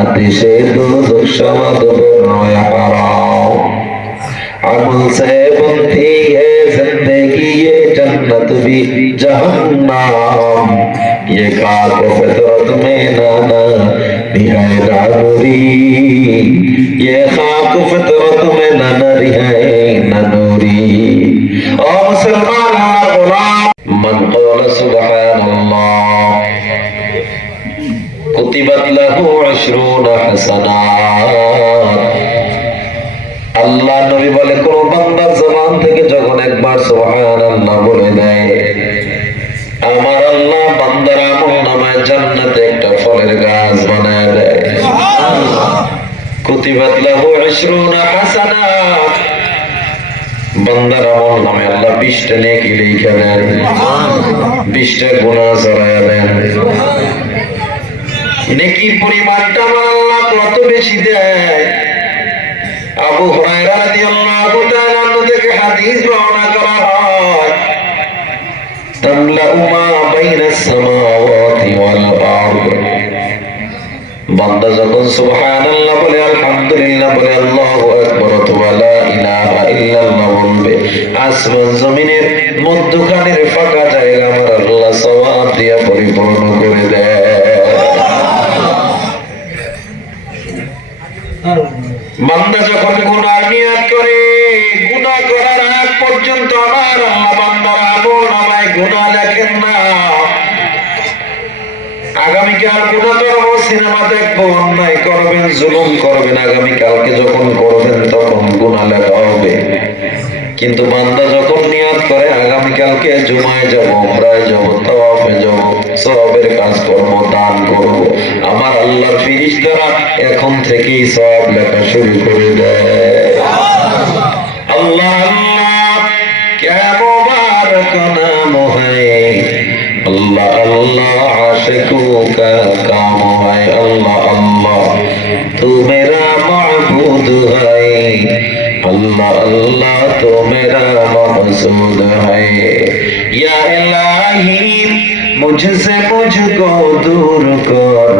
आतिशे दोज़ख शमद रोए हराम अमल से बनती है जिंदगी ये जन्नत भी जहन्नम ये खाक फितरत में नाना निहाय नानूरी ये खाक फितरत में नाना रिहाय नानूरी ओ मुसलमान गुलाम मन क़ाल सुब्हानल्लाह कुतिबत लहू अशरूना हसनात আল্লাহ নবী বলে কোন বান্দার জবান থেকে যখন একবার সুবহানাল্লাহ বলে দেয় আমার আল্লাহ বান্দার আমলনামায় জান্নাতে একটা ফলের গাছ বানায় দেয় কুতিবাত লাহু 20 হাসানাত বান্দার আমলনামায় আল্লাহ 20টা নেকি লিখে দেন 20টা গুনাহ ঝরায়া দেন নেকির পরিমাণটা আমার আল্লাহ কত বেশি দেয় আবু হুরায়রা রাদিয়াল্লাহু তাআলা থেকে হাদিস বর্ণনা করা হয় তামলাউ মা বাইনাস সামাওয়াতি ওয়াল আরদ বান্দা যখন সুবহানাল্লাহ বলে আলহামদুলিল্লাহ বলে আল্লাহু আকবার ওয়া লা ইলাহা ইল্লাল্লাহ বলবে আসমান জমিনের মধ্যখানের ফাঁকা জায়গা আমার আল্লাহ সওয়াব দিয়ে পরিপূর্ণ করে দেয় বান্দা যখন গুনাহ নিয়ত করে গুনাহ করার আগ পর্যন্ত আমার আল্লাহ বান্দার আমলনামায় গুনাহ লেখেন না আগামীকাল গুনাহ করব সিনেমা দেখবো অন্যায় করবেন জুলুম করবেন আগামীকালকে যখন করবেন তখন গুনাহ লেখা হবে কিন্তু বান্দা যখন নিয়ত করে আগামীকালকে জুমায় যাব উমরায় যাব তাওয়াফে যাব সওয়াবের কাজ করব দান করব আমার আল্লাহর ফেরেশতারা এখন থেকেই সওয়াব লেখা শুরু করে দেয় আল্লাহ আল্লাহ क्या मुबारक नाम है अल्लाह अल्लाह आशिकों का काम है अल्लाह अल्लाह तू मेरा माबूद है अल्लाह अल्लाह तो मेरा मकसूद है या इलाही मुझसे मुझको दूर कर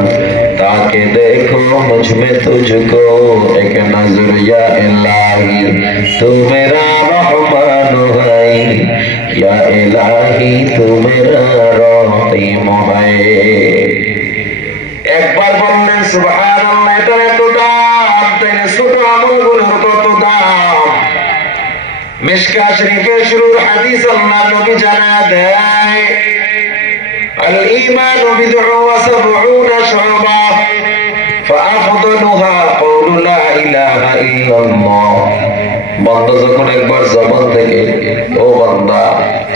ताकि देखो मुझ में तुझको एक नजर या इलाही तू मेरा रहमान है या इलाही तू मेरा रहीम है एक बार बोलने सुबहानाल्लाह इतना तो दाम तेरे ছোট আমলগুলোর কত দাম মিশকা শরীফের শুরুর হাদিস আল্লাহ নবী জানা দেয় الإيمان بضع وسبعون شعبة فأفضلها قول لا إله إلا الله বান্দা যখন একবার জবান থেকে ও বান্দা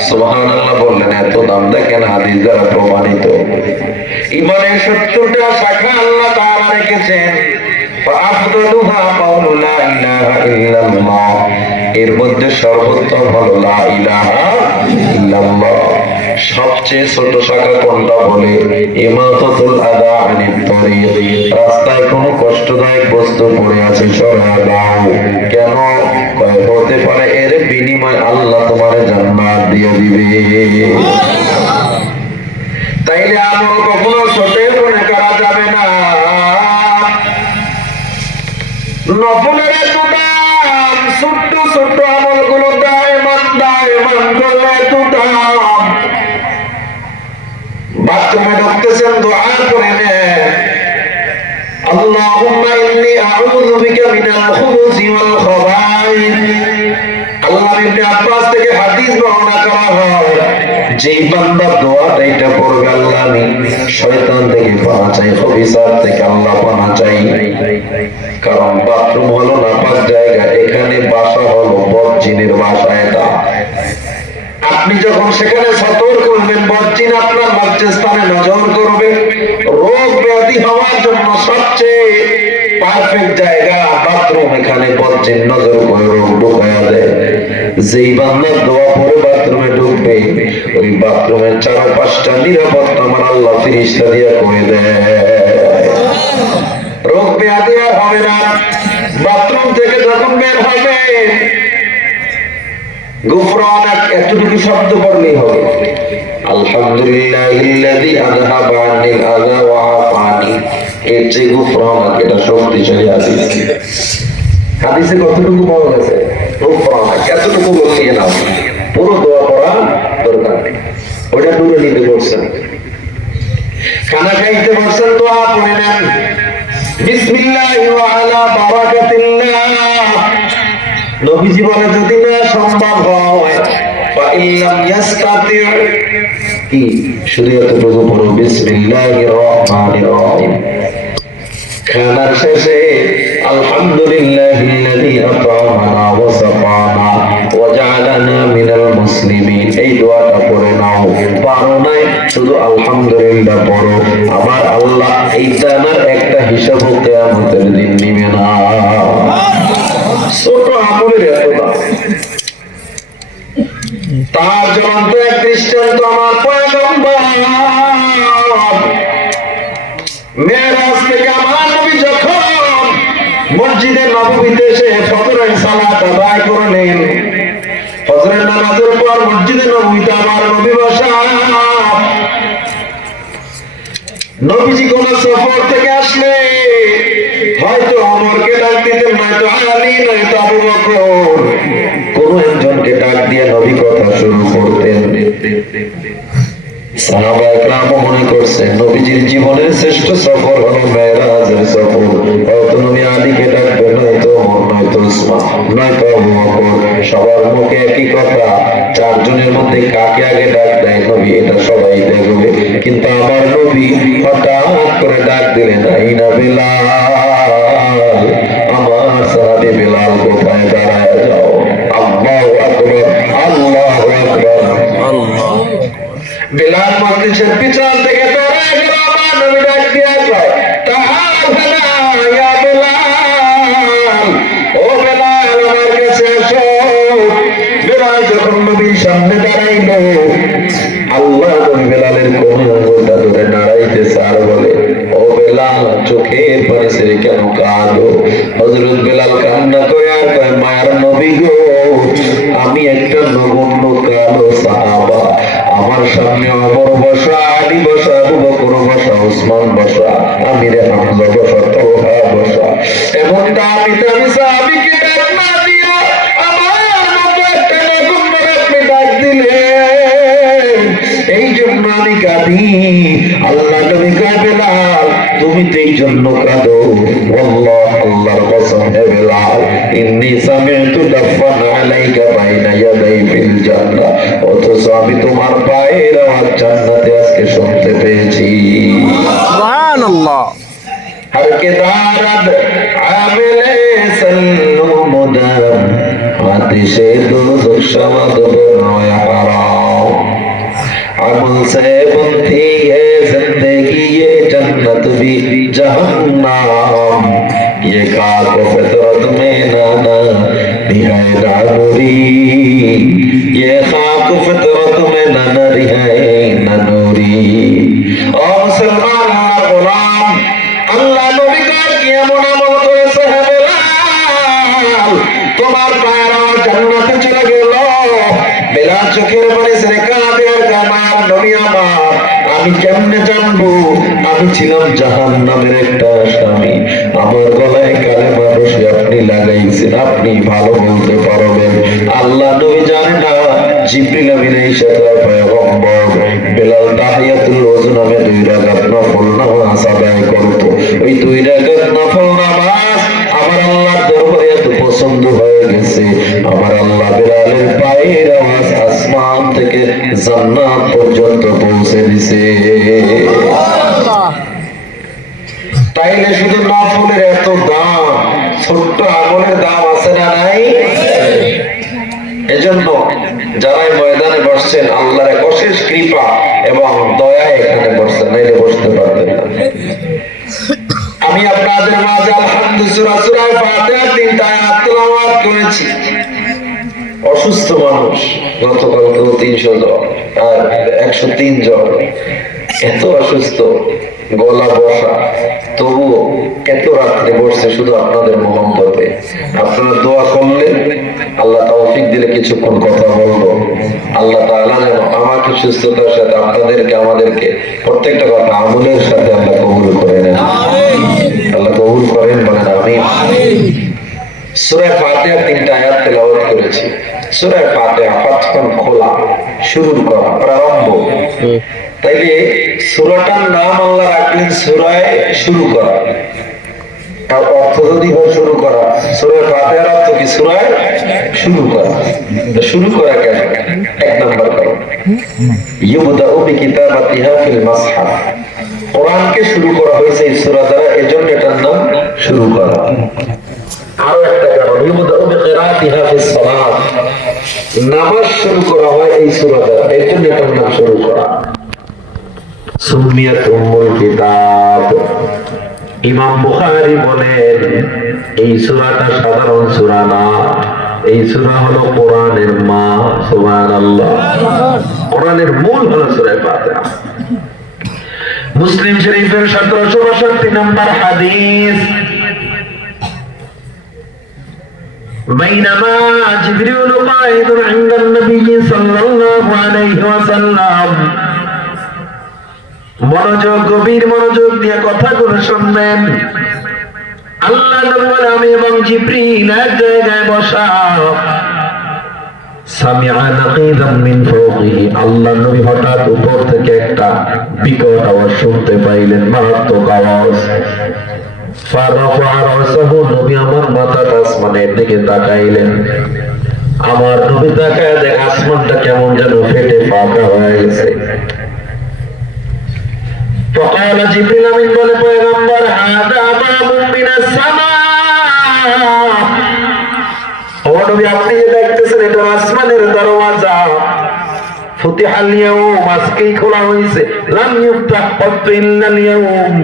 সুবহানাল্লাহ বললেন এত দাম দেখেন হাদিস দ্বারা প্রমাণিত ঈমানের 70টা শাখা আল্লাহ তাআলা রেখেছেন فأفضلها قول لا إله إلا الله এর মধ্যে সর্বোত্তম হলো লা ইলাহা ইল্লাল্লাহ সবচেয়ে ছোট শাখা কোনটা বলে ইমাতাতুল আদা আনিত তরিক রাস্তায় কোনো কষ্টদায়ক বস্তু পড়ে আছে সরায় দাও কেন কয় হতে পারে এর বিনিময়ে আল্লাহ তোমার জান্নাত দিয়ে দিবে তাইলে আমল কখনো ছোট মনে করা যাবে না নফলের দাম ছোট্ট ছোট্ট আমলগুলো দায়মান করলে তো দাম বাথরুমে ঢুকতেছেন দোয়া করে নেন আল্লাহুম্মা ইন্নী আউযু বিকা মিনাল খুবুসি ওয়াল খাবাইস আল্লাহ ইবনে আব্বাস থেকে হাদিস বর্ণনা করা হয় যেই বান্দা দোয়াটা এটা পড়বে আল্লাহ আমি শয়তান থেকে পানা চাই খবিসাত থেকে আল্লাহ পানা চাই কারণ বাথরুম হলো নাপাক জায়গা এখানে বাসা হলো বদজিনের বাসা এটা আপনি যখন সেখানে সতর্ক হবেন বদজিন আপনার মধ্যস্থানে নজর করবে রোগ ব্যাধি হওয়ার জন্য সবচেয়ে পারফেক্ট জায়গা বাথরুম এখানে বদজিন নজর করে রোগ ঢুকায়া দেয় যেই বান্দা দোয়া পড়ে বাথরুমে ঢুকবে ওই বাথরুমের চারপাশটা নিরাপত্তা আমার আল্লাহ ফেরেশতা দিয়ে করে দেয় রোগ ব্যাধি আর হবে না বাথরুম থেকে যখন বের হবে গুফরানাক এতটুকু শব্দ পড়লেই হবে। আলহামদুলিল্লাহিল্লাযী আযহাবা আনিল আযা ওয়া আফানি, এর যে গুফরানাক এটা শক্তিশালী হাদিস। হাদিসে কতটুকু পাওয়া গেছে? গুফরানাক এতটুকু বললেই না, পুরো দোয়া পড়া দরকার নেই। ওটা দূরে নিতে বলছেন, খানা খাইতে বলছেন, দোয়া পড়ে নেন বিসমিল্লাহি ওয়া আলা বারাকাতিল্লাহ। নবীজি বলে যদি না সম্ভব হয় বা ইল্লাম ইয়াস্তাতি, কি শুধু এতটুকু পড়ো বিসমিল্লাহির রহমানির রহিম। খানার শেষে আলহামদুলিল্লাহিল্লাযী আত'আমানা ওয়া সাকানা ওয়া জা'আলানা মিনাল মুসলিমিন, এই দোয়াটা পড়ে নাও। পারো নাই শুধু আলহামদুলিল্লাহ পড়ো, আমার আল্লাহ এই দানার একটা হিসাব কিয়ামতের দিন নিবে না। ছোট আমলের এত দাম। তার জ্বলন্ত এক দৃষ্টান্ত আমার পয়গম্বর মেরাজ থেকে আমার নবী যখন মসজিদে নববীতে এসে ফজরের সালাত আদায় করলেন, ফজরের নামাজের পর মসজিদে নববীতে আমার নবী বসা। নবীজি কোন সফর থেকে আসলে হয়তো ওমরকে ডাক দিতেন, নয়তো আলী, নয়তো আবু বকর, কোন একজনকে ডাক দিয়ে নবী কথা শুরু করতেন। সাহাবায়ে কেরাম মনে করছেন নবীজির জীবনের শ্রেষ্ঠ সফর হলো মেরাজের সফর। হয়তো নবী আলীকে ডাকবেন, নয়তো ওমর, নয়তো উসমান, নয়তো আবু বকর। সবার মুখে একই কথা, চারজনের মধ্যে কাকে আগে ডাক দেয় নবী এটা সবাই দেখবে। কিন্তু আমার নবী হঠাৎ করে ডাক দিলেন, আইনা বেলাল, আমার সাহাবী বেলাল কোথায়, দাঁড়ায় যাও। আল্লাহু আকবার, আল্লাহু আকবার। বেলাল মজলিসের পিছন থেকে দাঁড়ায় গেল, আমার নবী ডাক দিয়া কয়, তাআলা ইয়া বেলাল, ও বেলাল আমার কাছে এসো। বেলাল যখন নবীর সামনে দাঁড়াইলো, আল্লাহ নবী বেলালের কোন আঙ্গুলটা ধরে নাড়াইতেছে আর বলে, ও বেলাল চোখের পানি ছেড়ে কেন কাঁদো? হযরত বেলাল কান্না করে আর কয়, মায়ার নবী গো, আমি একটা নগণ্য কালো সাহাবা, আমার সামনে ওমর বসা, আলী বসা, আবু বকর বসা, উসমান বসা, আমিরে হামজা বসা, তালহা বসা। এমনটা আমি সাহাবীকে ডাক না দিয়া আমার মতো একটা নগণ্য আপনি ডাক দিলেন, এই জন্য আমি কাঁদি। আল্লাহ নবী কয়, বেলাল তুমি তো এই জন্য কাঁদো, আল্লাহ আল্লাহর কসম হে বেলাল, ইন্নী সামি'তু দাফান আলাইকা বাইনা ইয়াদাই ফিল জান্নাহ, অথচ আমি তোমার পায়ের আওয়াজ জান্নাতে আজকে শুনতে পেয়েছি। সুবহানাল্লাহ। হর কে দারদ আমিলে সল্লু মুদাম, আতিশে দুজখ শাওয়াদ বরয়া হারাম, अमल से बनती है जिंदगी ये जन्नत भी जहन्नम, ये खाक फितरत में नाना निहाय नानूरी, ये खाक फितरत में नाना निहाय नानूरी। ओ मुसलमान गुलाम, अल्लाह नबी का কেমন আমল করেছে হে বেলাল, তোমার পায়ের আওয়াজ জান্নাতে চলে গেল। বেলাল চোখের পানি ছেড়ে কাঁদে আর জানার নবী আমার, আমি কেমনে জানবো আমি ছিলাম জাহান্নামের একটা আসামি? আমার গলায় কালেমা রশি আপনি লাগাইছেন, আপনি ভালো বলতে পারবেন। আল্লাহ নবী জানে না জিবরিল আমিন এসে তার পয়গম্বর বেলাল তাহিয়াতুল ওযু নামে 2 রাকাত নফল নামাজ আদায় করত। ওই 2 রাকাত নফল নামাজ আমার আল্লাহর দরবারে এত পছন্দ হয়ে গেছে, আমার আল্লাহ বেলালের পায়ের আওয়াজ আসমান থেকে জান্নাত পর্যন্ত পৌঁছে দিছে। তাইলে শুধু নফলের এত দাম, ছোট্ট আমলের দাম আছে না নাই? এজন্য যারা ময়দানে বসছেন আল্লাহর এক অশেষ কৃপা এবং দয়া এখানে বসছেন, নাইলে বসতে পারতেন না। আমি আপনাদের মাঝে আলহামদুলিল্লাহ সূরা ফাতিহার 3টা আয়াত তেলাওয়াত করেছি। অসুস্থ মানুষ গতকাল তো 300 জন আর 103 জন, এত অসুস্থ, গলা বসা, তবুও এত রাত্রে বসছে শুধু আপনাদের মোহাম্মতে। আপনারা দোয়া করলে আল্লাহ তৌফিক দিলে কিছুক্ষণ কথা বলবো। আল্লাহ তাআলা যেন আমাকে সুস্থতার সাথে আপনাদেরকে আমাদেরকে প্রত্যেকটা কথা আমলের সাথে আল্লাহ কবুল করে নেন। আল্লাহ কবুল করেন, বলেন আমিন। সূরা ফাতিহা 3টা আয়াত তেলাওয়াত করেছি। সূরা ফাতিহা ফাতহুন খোলা, শুরু করা, প্রারম্ভ। তাইলে সূরাটার নাম আল্লাহ রাখলেন সূরায়ে শুরু করা। আর অর্থ যদি হয় শুরু করা, সূরা ফাতিহার অর্থ কি? সূরায়ে শুরু করা। তো শুরু করা কেন? এক নাম্বার কারণ ইউবদাউ বিকিতাবাতিহা ফিল মাসহাফ। কোরআনকে শুরু করা হয়েছে এই সূরা দ্বারা, এজন্য এটার নাম শুরু করা। আরো একটা কারণ ইউবদাউ বিকিরাতিহা ফিস সালাত। নামাজ শুরু করা হয় এই সূরা দ্বারা, এজন্য এটার নাম শুরু করা। সুম্মিয়াত উম্মুল কিতাব। ইমাম বুখারী বলেন এই সূরাটা সাধারণ সূরা না, এই সূরা হলো কোরআনের মা। সুবহানাল্লাহ। কোরআনের মূল হলো সূরা ফাতিহা। মুসলিম শরীফের 1762 নম্বর হাদিস, بينما جبريل قائد عند النبي صلى الله عليه وسلم। মনোযোগ, গভীর মনোযোগ দিয়ে কথাগুলো শুনবেন। আল্লাহ নবী বলেন আমি এবং জিবরিল এক জায়গায় বসা। সামিআ নাকিদাম মিন ফাওকিহি। আল্লাহ নবী হঠাৎ উপর থেকে একটা বিকট আওয়াজ শুনতে পাইলেন, মারাত্মক আওয়াজ। ফারাফা রাসাহু। নবী আমার মাথাটা আসমানের দিকে তাকাইলেন। আমার নবী তাকায় দেখ আসমানটা কেমন যেন ফেটে ফাঁকা হয়ে গেছে। فقال جبريل من বলে পয়গম্বর হাদা বাবুন মিনাস সামা। ও নবী আপনি যে দেখতেছেন এটা আসমানের দরওয়াজা। ফুতিহাল ইয়াউম, আজকেই খোলা হয়েছে। লাম ইফতাহ ক্বাত ইল্লাল ইয়াউম।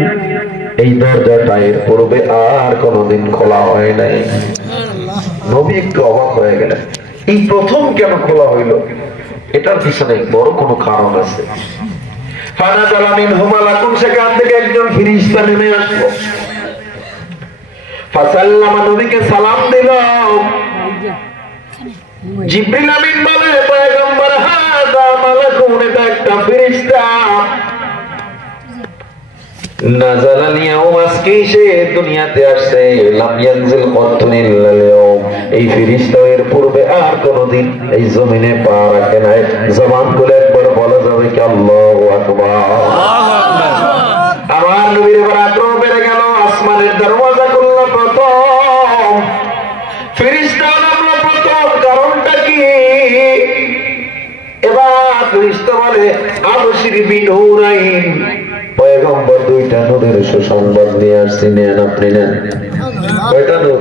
এই দরজাটা এর পূর্বে আর কোনোদিন খোলা হয় নাই। নবী একটু অবাক হয়ে গেলেন, এই প্রথম কেন খোলা হইল? এটার পিছনে বড় কোনো কারণ আছে। ফানাজালা মিনহু মালাকুন, সেখান থেকে একজন ফেরেশতা নেমে আসলো। ফাসাল্লামা, নবীকে সালাম দিল। জিবরিল আমিন বলে পয়গম্বর হাদা মালাকুন, এটা একটা ফেরেশতা। নাজালা লিয়াউম, আজকে সে দুনিয়াতে আসছে। লাম ইয়ানজিল ক্বাতুন ইল্লাল ইয়াউম। এই ফেরেশতা এর পূর্বে আর কোনোদিন এই জমিনে পা রাখে নাই। জবান খুলে একবার বলা যাবে কি আল্লাহু আকবার। আমার নবীর এবার আগ্রহ বেড়ে গেল। আসমানের দরওয়াজা খুলল প্রথম, ফেরেশতা নামলো প্রথম। কারণটা কি? এবার ফেরেশতা বলে আবশির বিনূরাইন। পয়গম্বর দুইটা নূরের সুসংবাদ নিয়ে আসছি, নেন আপনি নেন। কয়টা নূর?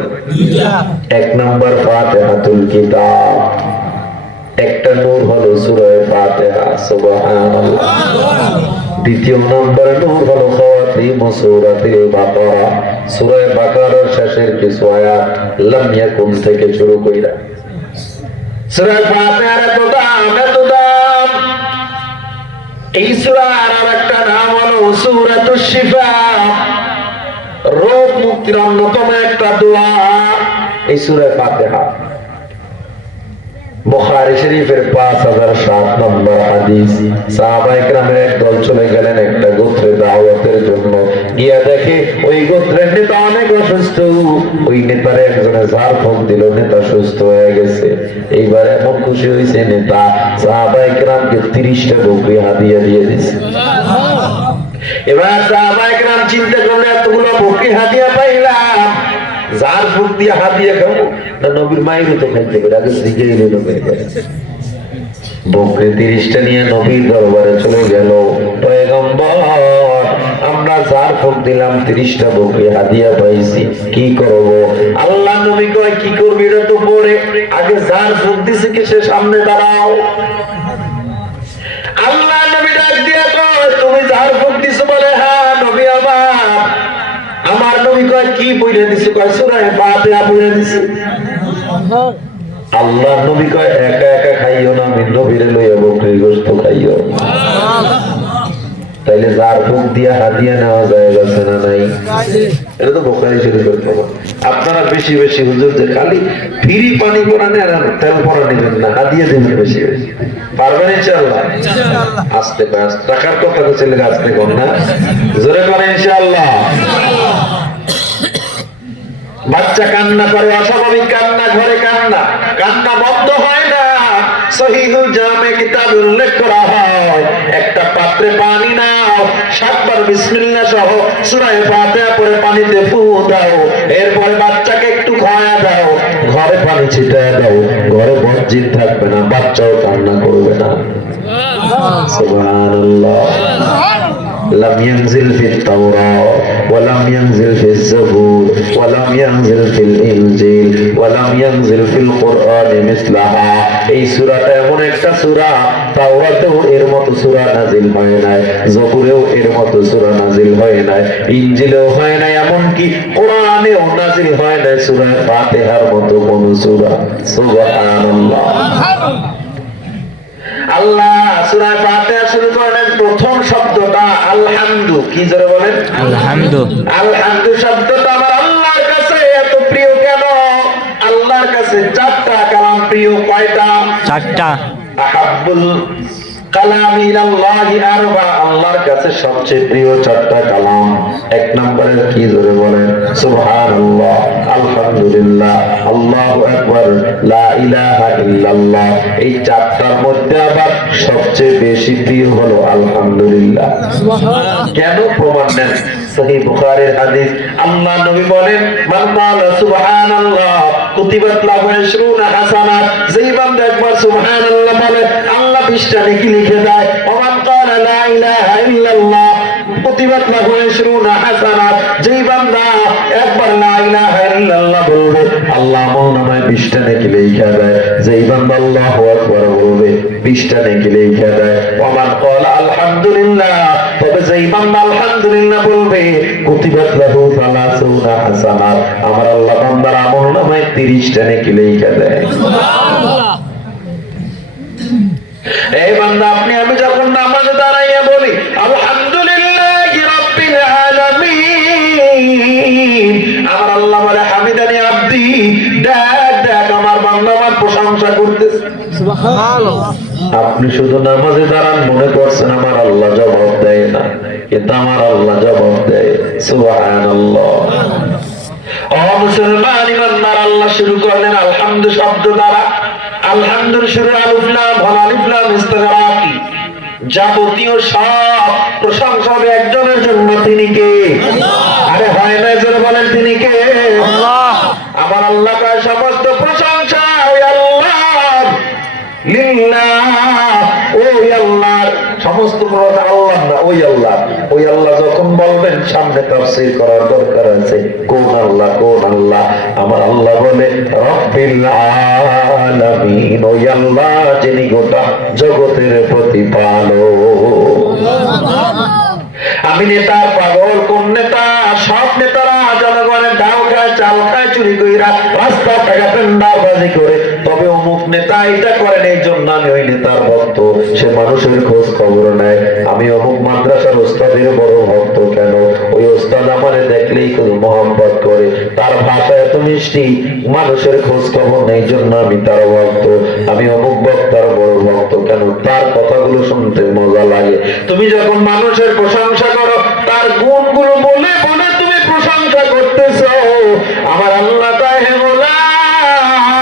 এক নাম্বার ফাতিহাতুল কিতাব। একটা নূর হলো সূরা ফাতিহা। সুবহানাল্লাহ। দ্বিতীয় নম্বরে নূর হলো খাওয়াতিম সূরাতুল বাকারা। সূরা বাকারার শেষের কিছু আয়াত লাম ইয়াকুন থেকে শুরু কইরা। সূরা ফাতিহার এত দাম, এত দাম। এই সূরার আরেকটা নাম হলো সূরাতুশ শিফা। রোগ মুক্তির অন্যতম একটা দোয়া এই সূরা ফাতিহা। বুখারী শরীফের 5007 নম্বর হাদিস। সাহাবায়ে কেরামের এক দল চলে গেলেন একটা গোত্রে দাওয়াতের জন্য। গিয়া দেখে ওই গোত্রের নেতা অনেক অসুস্থ। ওই নেতার একজনে ঝাড়ফুঁক দিল, নেতা সুস্থ হয়ে গেছে। এইবার এমন খুশি হয়েছে নেতা, সাহাবায়ে কেরামকে 30টা বকরি হাদিয়া দিয়ে দিয়েছে। এবার সাহাবায়ে কেরাম চিন্তা করলেন এতগুলো বকরি হাদিয়া পাইলাম, যার ফুক দিয়ে হাদিয়া খাবো না নবীর মায়েরও তো খাইতে পারে। আগে দিকে এলো নবীর বকরি 30টা নিয়ে নবীর দরবারে চলে গেল। পয়গম্বর আমরা যার ফুক দিলাম 30টা বকরি হাদিয়া পাইছি, কি করব? আল্লাহ নবী কয় কি করবি এটা তো পরে, আগে যার ফুক দিছে কি সে সামনে দাঁড়াও। আল্লাহ নবী ডাক দিয়া কয় তুমি যার ফুক দিছো? বলে হ্যাঁ নবী আমার নবী কয় কি বইলে দিছো? কয় সূরা ফাতিহা বইলে দিছি। আল্লাহ নবী কয় একা একা খাইও না, আমি নবীরে লইয়া বকরির গোশত খাইও। তাইলে যার মুখ দিয়া হাদিয়া নেওয়া যায় গেছে না নাই? এটা তো বোখারি শরীফের খবর। আপনারা বেশি বেশি হুজুর যে খালি ফ্রি পানি পরা নেন আর তেল পরা নেবেন না, হাদিয়া দেবেন বেশি বেশি। পারবেন ইনশাআল্লাহ? আস্তে আস্তে টাকার কথা তো ছেলে আস্তে কর না, জোরে করে ইনশাআল্লাহ। বাচ্চা কান্না করে, অস্বাভাবিক কান্না, ঘরে কান্না, কান্না বন্ধ হয় না। সহিহুল জামে কিতাবে উল্লেখ করা হয়, একটা পাত্রে পানি নাও, 7 বার বিসমিল্লাহ সহ সূরা ফাতিহা পড়ে পানিতে ফু দাও, এরপরে বাচ্চাকে একটু খাওয়া দাও, ঘরে পানি ছিটায় দাও, ঘরে মসজিদ থাকবে না, বাচ্চাও কান্না করবে না। সুবহানাল্লাহ। لم ينزل في التوراة ولم ينزل في الزبور ولم ينزل في الإنجيل ولم ينزل في القرآن مثلها। এই সূরাটা এমন একটা সূরা, তাওরাতেও এর মতো সূরা নাজিল হয় নাই, জবুরেও এর মতো সূরা নাজিল হয় নাই, ইনজিলেও হয় নাই, এমনকি কোরআনেও নাজিল হয় নাই সূরা ফাতিহার মতো কোন সূরা। সুবহানাল্লাহ। আল্লাহ সূরা ফাতিহা শুরু করেন প্রথম শব্দটা আলহামদু। কি জোরে বলেন? আলহামদু। আলহামদু শব্দটা আমার আল্লাহর কাছে এত প্রিয় কেন? আল্লাহর কাছে 4টা কালাম প্রিয়। কয়টা? 4টা। আহাব্বুল কালাম ইলাল্লাহি আরবা, আল্লাহর কাছে সবচেয়ে প্রিয় 4টা কালাম। 1 নম্বরে কি জোরে বলেন? সুবহানাল্লাহ, আলহামদুলিল্লাহ, আল্লাহু আকবার, লা ইলাহা ইল্লাল্লাহ। এই 4টার মধ্যে আবার সবচেয়ে বেশি প্রিয় হলো আলহামদুলিল্লাহ। কেন? প্রমাণ দেন। সহিহ বুখারীর হাদিস, আল্লাহ নবী বলেন, মান ক্বালা সুবহানাল্লাহ কুতিবাত লাহু 20 হাসানাত। যেই বান্দা একবার সুবহানাল্লাহ বলে, আল্লাহ 20টা নেকি লিখে দেয়। ওমান ক্বালা লা ইলাহা ইল্লাল্লাহ কুতিবাত লাহু 20 হাসানাত। যেই বান্দা একবার লা ইলাহা ইল্লাল্লাহ বলবে, আল্লাহ আমলনামায় 20টা নেকি লিখে দেয়। যেই বান্দা আল্লাহু আকবার বলবে, 20টা নেকি লিখে দেয়। ওমান ক্বালা আলহামদুলিল্লাহ, তবে যেই বান্দা আলহামদুলিল্লাহ বলবে, কুতিবাত লাহু 30 হাসানাত, আমার আল্লাহ বান্দার আমলনামায় 30টা নেকি লিখে দেয়। সুবহানাল্লাহ। এই বান্দা, আপনি আমি যখন নামাজে দাঁড়াইয়া বলি আলহামদুলিল্লাহি রাব্বিল আলামিন, আমার আল্লাহ বলে হামিদানি আব্দি, দেখ দেখ আমার বান্দা আমার প্রশংসা করতেছে। সুবহানাল্লাহ। আপনি শুধু নামাজে দাঁড়ান, মনে করছেন আমার আল্লাহ জবাব দেয় না, কিন্তু আমার আল্লাহ জবাব দেয়। সুবহানাল্লাহ। ও মুসলমান ইমানদার, আল্লাহ শুরু করলেন আলহামদু শব্দ দ্বারা। আলহামদুর শুরু আলিফ লাম, আলিফ লাম ইস্তিগরাকি, যাবতীয় সব প্রশংসা হবে একজনের জন্য। তিনি কে? আল্লাহ। আরে হয় না, জোরে বলেন তিনি কে? আল্লাহ। আমার আল্লাহ কার সমস্ত প্রশংসা ওই আল্লাহ, লিল্লাহ, ওই আল্লাহর সমস্ত প্রশংসা। আল্লাহ না, ওই আল্লাহ। ওই আল্লাহ যখন বলবেন, সামনে তাফসীর করার দরকার আছে। কোন আল্লাহ? কোন আল্লাহ? আমার আল্লাহ বলে রব্বিল আলামিন, ওই আল্লাহ যিনি গোটা জগতের প্রতিপালক। আমি নেতার পাগল, কোন নেতা? সব নেতারা জনগণের ডাল খায়, চাল খায়, চুরি কইরা রাস্তা টাকা টেন্ডারবাজি করে। তবে অমুক নেতা এটা করেন, এই জন্য আমি ওই নেতার ভক্ত। সে মানুষের খোঁজ খবর নেয়। আমি অমুক মাদ্রাসার ওস্তাদের বড় ভক্ত। কেন? ওই ওস্তাদ আমারে দেখলেই খুব মহব্বত করে, তার ভাষা এত মিষ্টি, মানুষের খোঁজ খবর নেই, জন্য আমি তার ভক্ত। আমি অমুক বক্তার বড় ভক্ত। কেন? তার কথাগুলো শুনতে মজা লাগে। তুমি যখন মানুষের প্রশংসা করো, তার গুণগুলো বলে বলে তুমি প্রশংসা করতেছো, আমার আল্লাহ তাই হে গোলাম,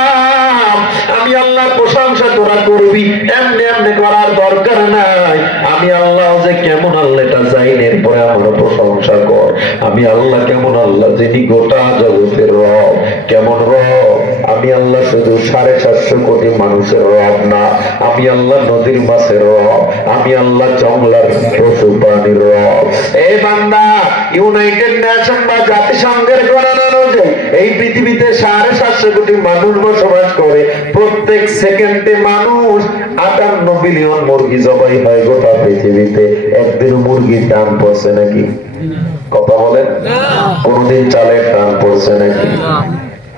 আমি আল্লাহর প্রশংসা তোরা করবি, এমনি এমনি করার দরকার নাই। আমি আল্লাহ যে কেমন আল্লাহ এটা জানি, এরপরে আমার প্রশংসা কর। আমি আল্লাহ কেমন আল্লাহ, যিনি গোটা জগতের রব। কেমন রব? আমি আল্লাহ শুধু 750 কোটি মানুষের রব না, আমি আল্লাহ নদীর মাছের রব, আমি আল্লাহ জঙ্গলার পশু প্রাণীর রব। এই বান্দা, ইউনাইটেড নেশন বা জাতিসংঘের গণনা অনুযায়ী এই পৃথিবীতে 750 কোটি মানুষ বসবাস করে। প্রত্যেক সেকেন্ডে মানুষ 58 বিলিয়ন মুরগি জবাই হয় গোটা পৃথিবীতে। একদিন মুরগির দাম পড়ছে নাকি? কথা বলেন, কোনদিন চালের দাম পড়ছে নাকি?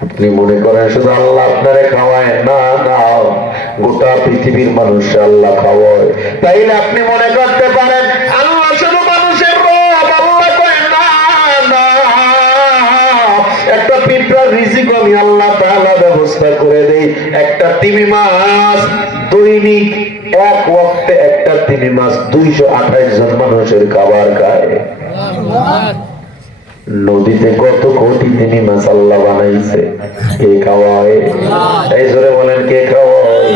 আপনি মনে করেন শুধু আল্লাহ আপনারে খাওয়ায়? না না, গোটা পৃথিবীর মানুষ আল্লাহ খাওয়ায়। তাইলে আপনি মনে করতে পারেন আল্লাহ শুধু আমি আল্লাহ তাআলা ব্যবস্থা করে দেই। একটা তিমি মাছ দৈনিক এক ওয়াক্তে একটা তিমি মাছ 228 জন মানুষের খাবার খায়। নদীতে কত কোটি তিমি মাছ আল্লাহ বানাইছে, কে খাওয়ায়? এই জোরে বলেন, কে খাওয়ায়?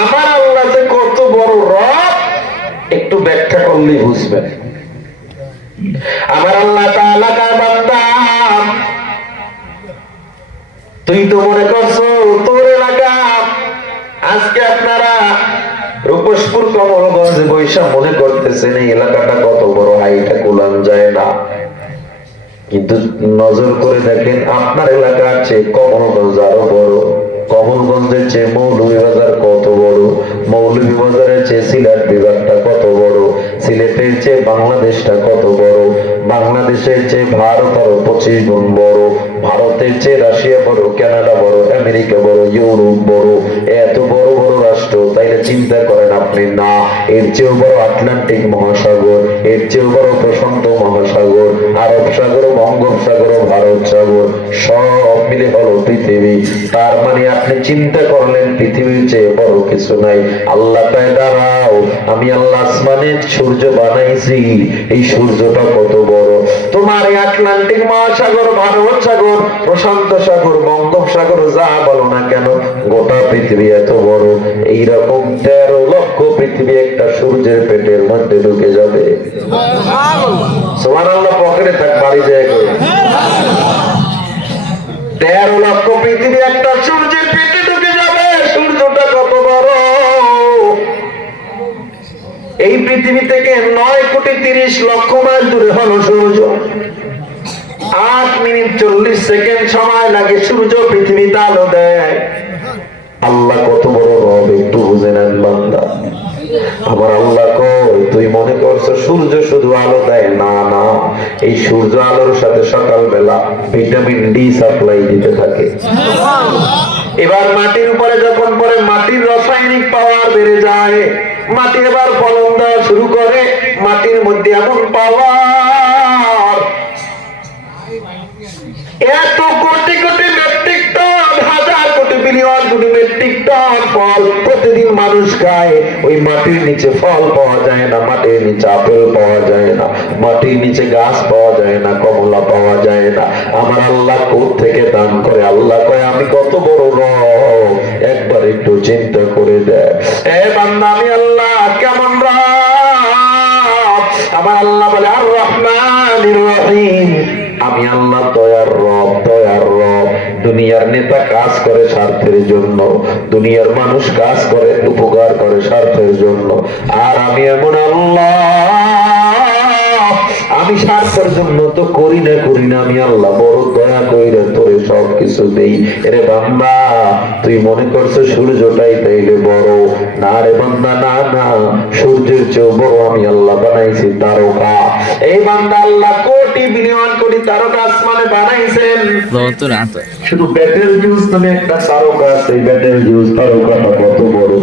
আমার আল্লাহ যে কত বড় রব একটু ব্যাখ্যা করলে বুঝবেন। আমার আল্লাহ তাআলা কার বান্দা? তুই তো মনে করছো তোর এলাকা। আজকে আপনারা রূপসপুর কমলগঞ্জে বৈশা মনে করতেছেন এই এলাকাটা কত বড়, হাইটা কুলান যায় না। কিন্তু নজর করে দেখেন আপনার এলাকার চেয়ে কমলগঞ্জ আরো বড়, কমলগঞ্জের চেয়ে মৌলভীবাজার কত বড়, মৌলভীবাজারের চেয়ে সিলেট বিভাগটা কত বড়, সিলেটের চেয়ে বাংলাদেশটা কত বড়, বাংলাদেশের চেয়ে ভারত আরো 25 গুণ বড়, ভারতের চেয়ে রাশিয়া বড়, কানাডা বড়, আমেরিকা বড়, ইউরোপ বড়। এত বড় বড় রাষ্ট্র, তাইলে চিন্তা করেন আপনি, না এর চেয়েও বড় আটলান্টিক মহাসাগর, এর চেয়েও বড় প্রশান্ত মহাসাগর, আরব সাগর, বঙ্গোপসাগর, ভারত সাগর, সব মিলে হলো পৃথিবী। তার মানে আপনি চিন্তা করলেন পৃথিবীর চেয়ে বড় কিছু নাই। আল্লাহ কয় দাঁড়াও, আমি আল্লাহ আসমানে সূর্য বানাইছি, এই সূর্যটা কত বড়। তোমার এই আটলান্টিক মহাসাগর, ভারত সাগর, প্রশান্ত সাগর, বঙ্গোপসাগর যা বলো না কেন, গোটা পৃথিবী এত বড়। এইরকম 13 লক্ষ পৃথিবী একটা সূর্যের পেটের মধ্যে ঢুকে যাবে। সুবহানাল্লাহ, পকেটে থাক, বাড়ি যায়। 13 লক্ষ পৃথিবী একটা সূর্যের পেটে ঢুকে যাবে। সূর্যটা কত বড়! এই পৃথিবী থেকে 9,30,00,000 মাইল দূরে হলো সূর্য। 8 মিনিট 40 সেকেন্ড সময় লাগে সূর্য পৃথিবীতে আলো দেয়। আল্লাহ কত বড় রব একটু বুঝে নেন বান্দা। আমার আল্লাহ কয়, তুই মনে করছো সূর্য শুধু আলো দেয়? না না, এই সূর্য আলোর সাথে সকালবেলা ভিটামিন ডি সাপ্লাই দিতে থাকে। এবার মাটির উপরে যখন পরে মাটির রাসায়নিক পাওয়ার বেড়ে যায়, মাটি এবার ফলন দেওয়া শুরু করে। মাটির মধ্যে এমন পাওয়ার, এত কোটি কোটি মেট্রিক টন, হাজার কোটি বিলিয়ন কোটি মেট্রিক টন ফল প্রতিদিন মানুষ খায়। ওই মাটির নিচে ফল পাওয়া যায় না, মাটির নিচে আপেল পাওয়া যায় না, মাটির নিচে গাছ পাওয়া যায় না, কমলা পাওয়া যায় না। আমার আল্লাহ কোথা থেকে দান করে? আল্লাহ কয়, আমি কত বড় রব একবার একটু চিন্তা করে দেয়। এ বান্দা, আমি আল্লাহ কেমন রব? আমার আল্লাহ বলে, আর রহমানির রহিম। আমি আল্লাহ দয়ার রব, দয়ার রব। দুনিয়ার নেতা কাজ করে স্বার্থের জন্য, দুনিয়ার মানুষ কাজ করে উপকার করে স্বার্থের জন্য। আর আমি এমন আল্লাহ, আমি স্বার্থের জন্য তো করি না, আমি আল্লাহ বড় দয়া কইরা তোরে সবকিছু দেই। এরে বান্দা, তুই মনে করছো সূর্যটাই তাইলে বড়? না রে বান্দা, না না, সূর্যের চেয়েও বড় আমি আল্লাহ বানাইছি তারকা। এই বান্দা, আল্লাহ কোটি বিলিয়ন কোটি তারকা আসমানে বানাইছেন। শুধু ব্যাটেল জিউস নামে একটা তারকা আছে। ব্যাটেল জিউস তারকাটা কত বড়!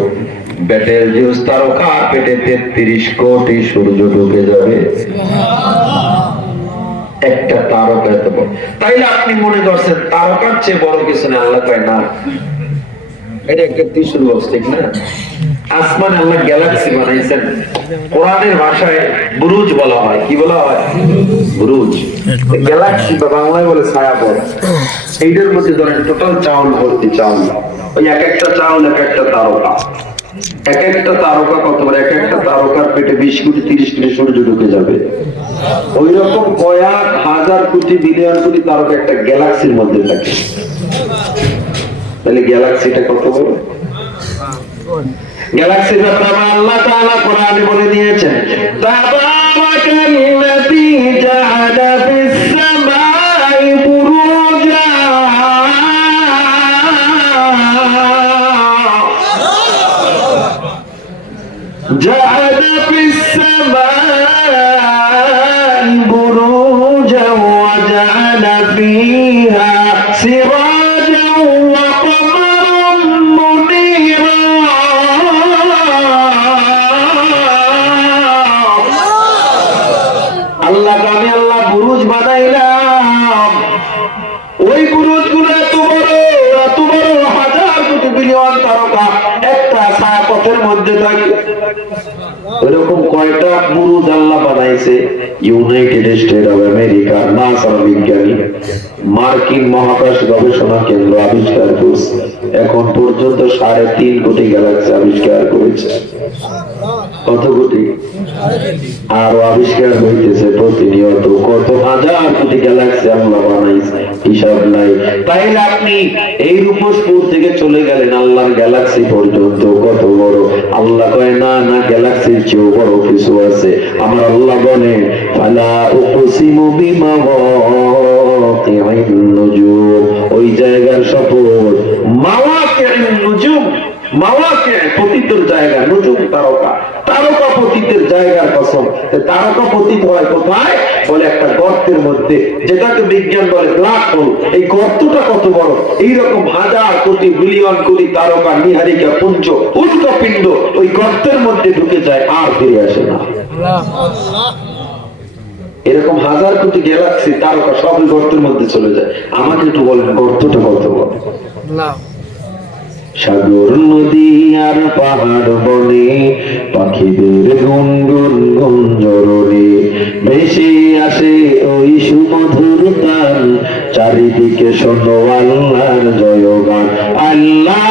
ব্যাটেল জিউস তারকা পেটে 33 কোটি সূর্য ঢুকে যাবে একটা তারকা এত বড়। তাইলে আপনি মনে করছেন তারকার চেয়ে বড় কিছু না? আল্লাহ কয় না, এটা একটা ত্রিশূল বস্তু, ঠিক না? আসমান আল্লাহ গ্যালাক্সি বানাইছেন। কোরআনের ভাষায় বুরুজ বলা হয়। কি বলা হয়? বুরুজ। গ্যালাক্সি বা বাংলায় বলে ছায়াপথ। এইটার মধ্যে ধরেন টোটাল চাউল ভর্তি চাউল, ওই এক একটা চাউল এক একটা তারকা। এক একটা তারকা কত বড়? এক একটা তারকার পেটে 20 কোটি 30 কোটি সূর্য ঢুকে যাবে। ওই রকম কয়েক হাজার কোটি বিলিয়ন কোটি তারকা একটা গ্যালাক্সির মধ্যে থাকে। তাহলে গ্যালাক্সিটা কত বড়? গ্যালাক্সির ব্যাপারে আল্লাহ তাআলা কোরআনে বলে দিয়েছেন, তাবারাকাল্লাযী জাআলা ফিস সামাই বুরুজা, জাআলা ফিস সামাই বুরুজা ওয়া জাআলা ফীহা সিরাজা ওয়া কমারান মুনীরা। আল্লাহ, আমি আল্লাহ বুরুজ বানাইলাম। ওইরকম কয়টা বুরুজ আল্লাহ বানাইছে ইউনাইটেড স্টেট অফ আমেরিকা নাসার বিজ্ঞানী মার্কিন মহাকাশ গবেষণা কেন্দ্র আবিষ্কার করছে। এখন পর্যন্ত 3.5 কোটি গ্যালাক্সি আবিষ্কার করেছে। কত কোটি? আরো আবিষ্কার হইতেছে প্রতিনিয়ত। কত হাজার কোটি গ্যালাক্সি আল্লাহ বানাইছে, হিসাব নাই। তাইলে আপনি এই রূপসপুর থেকে চলে গেলেন আল্লাহর গ্যালাক্সি পর্যন্ত, কত বড়। আল্লাহ কয় না না, গ্যালাক্সির চেয়েও বড় কিছু আছে। আমার আল্লাহ বলেন ফালা উকসিমু বিমাওয়াকি'ন নুজুম, ওই জায়গার শপথ। মাওয়াকি'ন নুজুম, মাওয়াকি' পতিতের জায়গা, নুজুম তারকা, তারকা পতিতের জায়গার কসম। তারকা পতিত হয় কোথায়? বলে একটা গর্তের মধ্যে, যেটাকে বিজ্ঞান বলে ব্ল্যাক হোল। এই গর্তটা কত বড়! এইরকম হাজার কোটি বিলিয়ন কোটি তারকা, নিহারিকা পুঞ্জ, উল্কাপিণ্ড ওই গর্তের মধ্যে ঢুকে যায়, আর ফিরে আসে না। এরকম হাজার কোটি গ্যালাক্সি তারকা সব গর্তের মধ্যে চলে যায়। আমাকে একটু বলেন গর্তটা কত বড়? সাগর নদী আর পাহাড় বনে পাখিদের গুনগুন গুঞ্জরণে ভেসে আসে ওই সুমধুর গান, চারিদিকে শোনো আল্লাহর জয়গান। আল্লাহ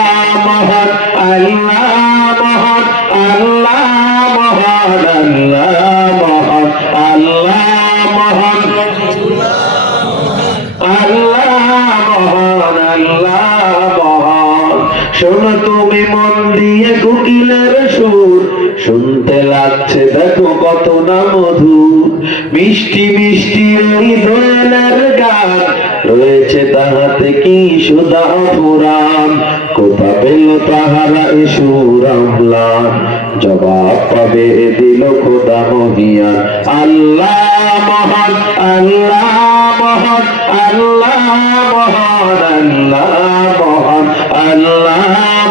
মহান, আল্লাহ মহান, আল্লাহ মহান, আল্লাহ মহান, আল্লাহ মহান, আল্লাহ মহান, আল্লাহ মহান। শোনো তুমি মন দিয়ে কোকিলের সুর, শুনতে লাগছে দেখো কত না মধুর। মিষ্টি মিষ্টি ওই দোয়েলের গান, রয়েছে তাহাতে কি সুধা ফুরান। কোথা পেল তাহারা এ সুর আমলান, জবাব পাবে দিল খোদা মহিয়ান। আল্লাহ মহান, আল্লাহ মহান, আল্লাহ মহান, আল্লাহ মহান, আল্লাহ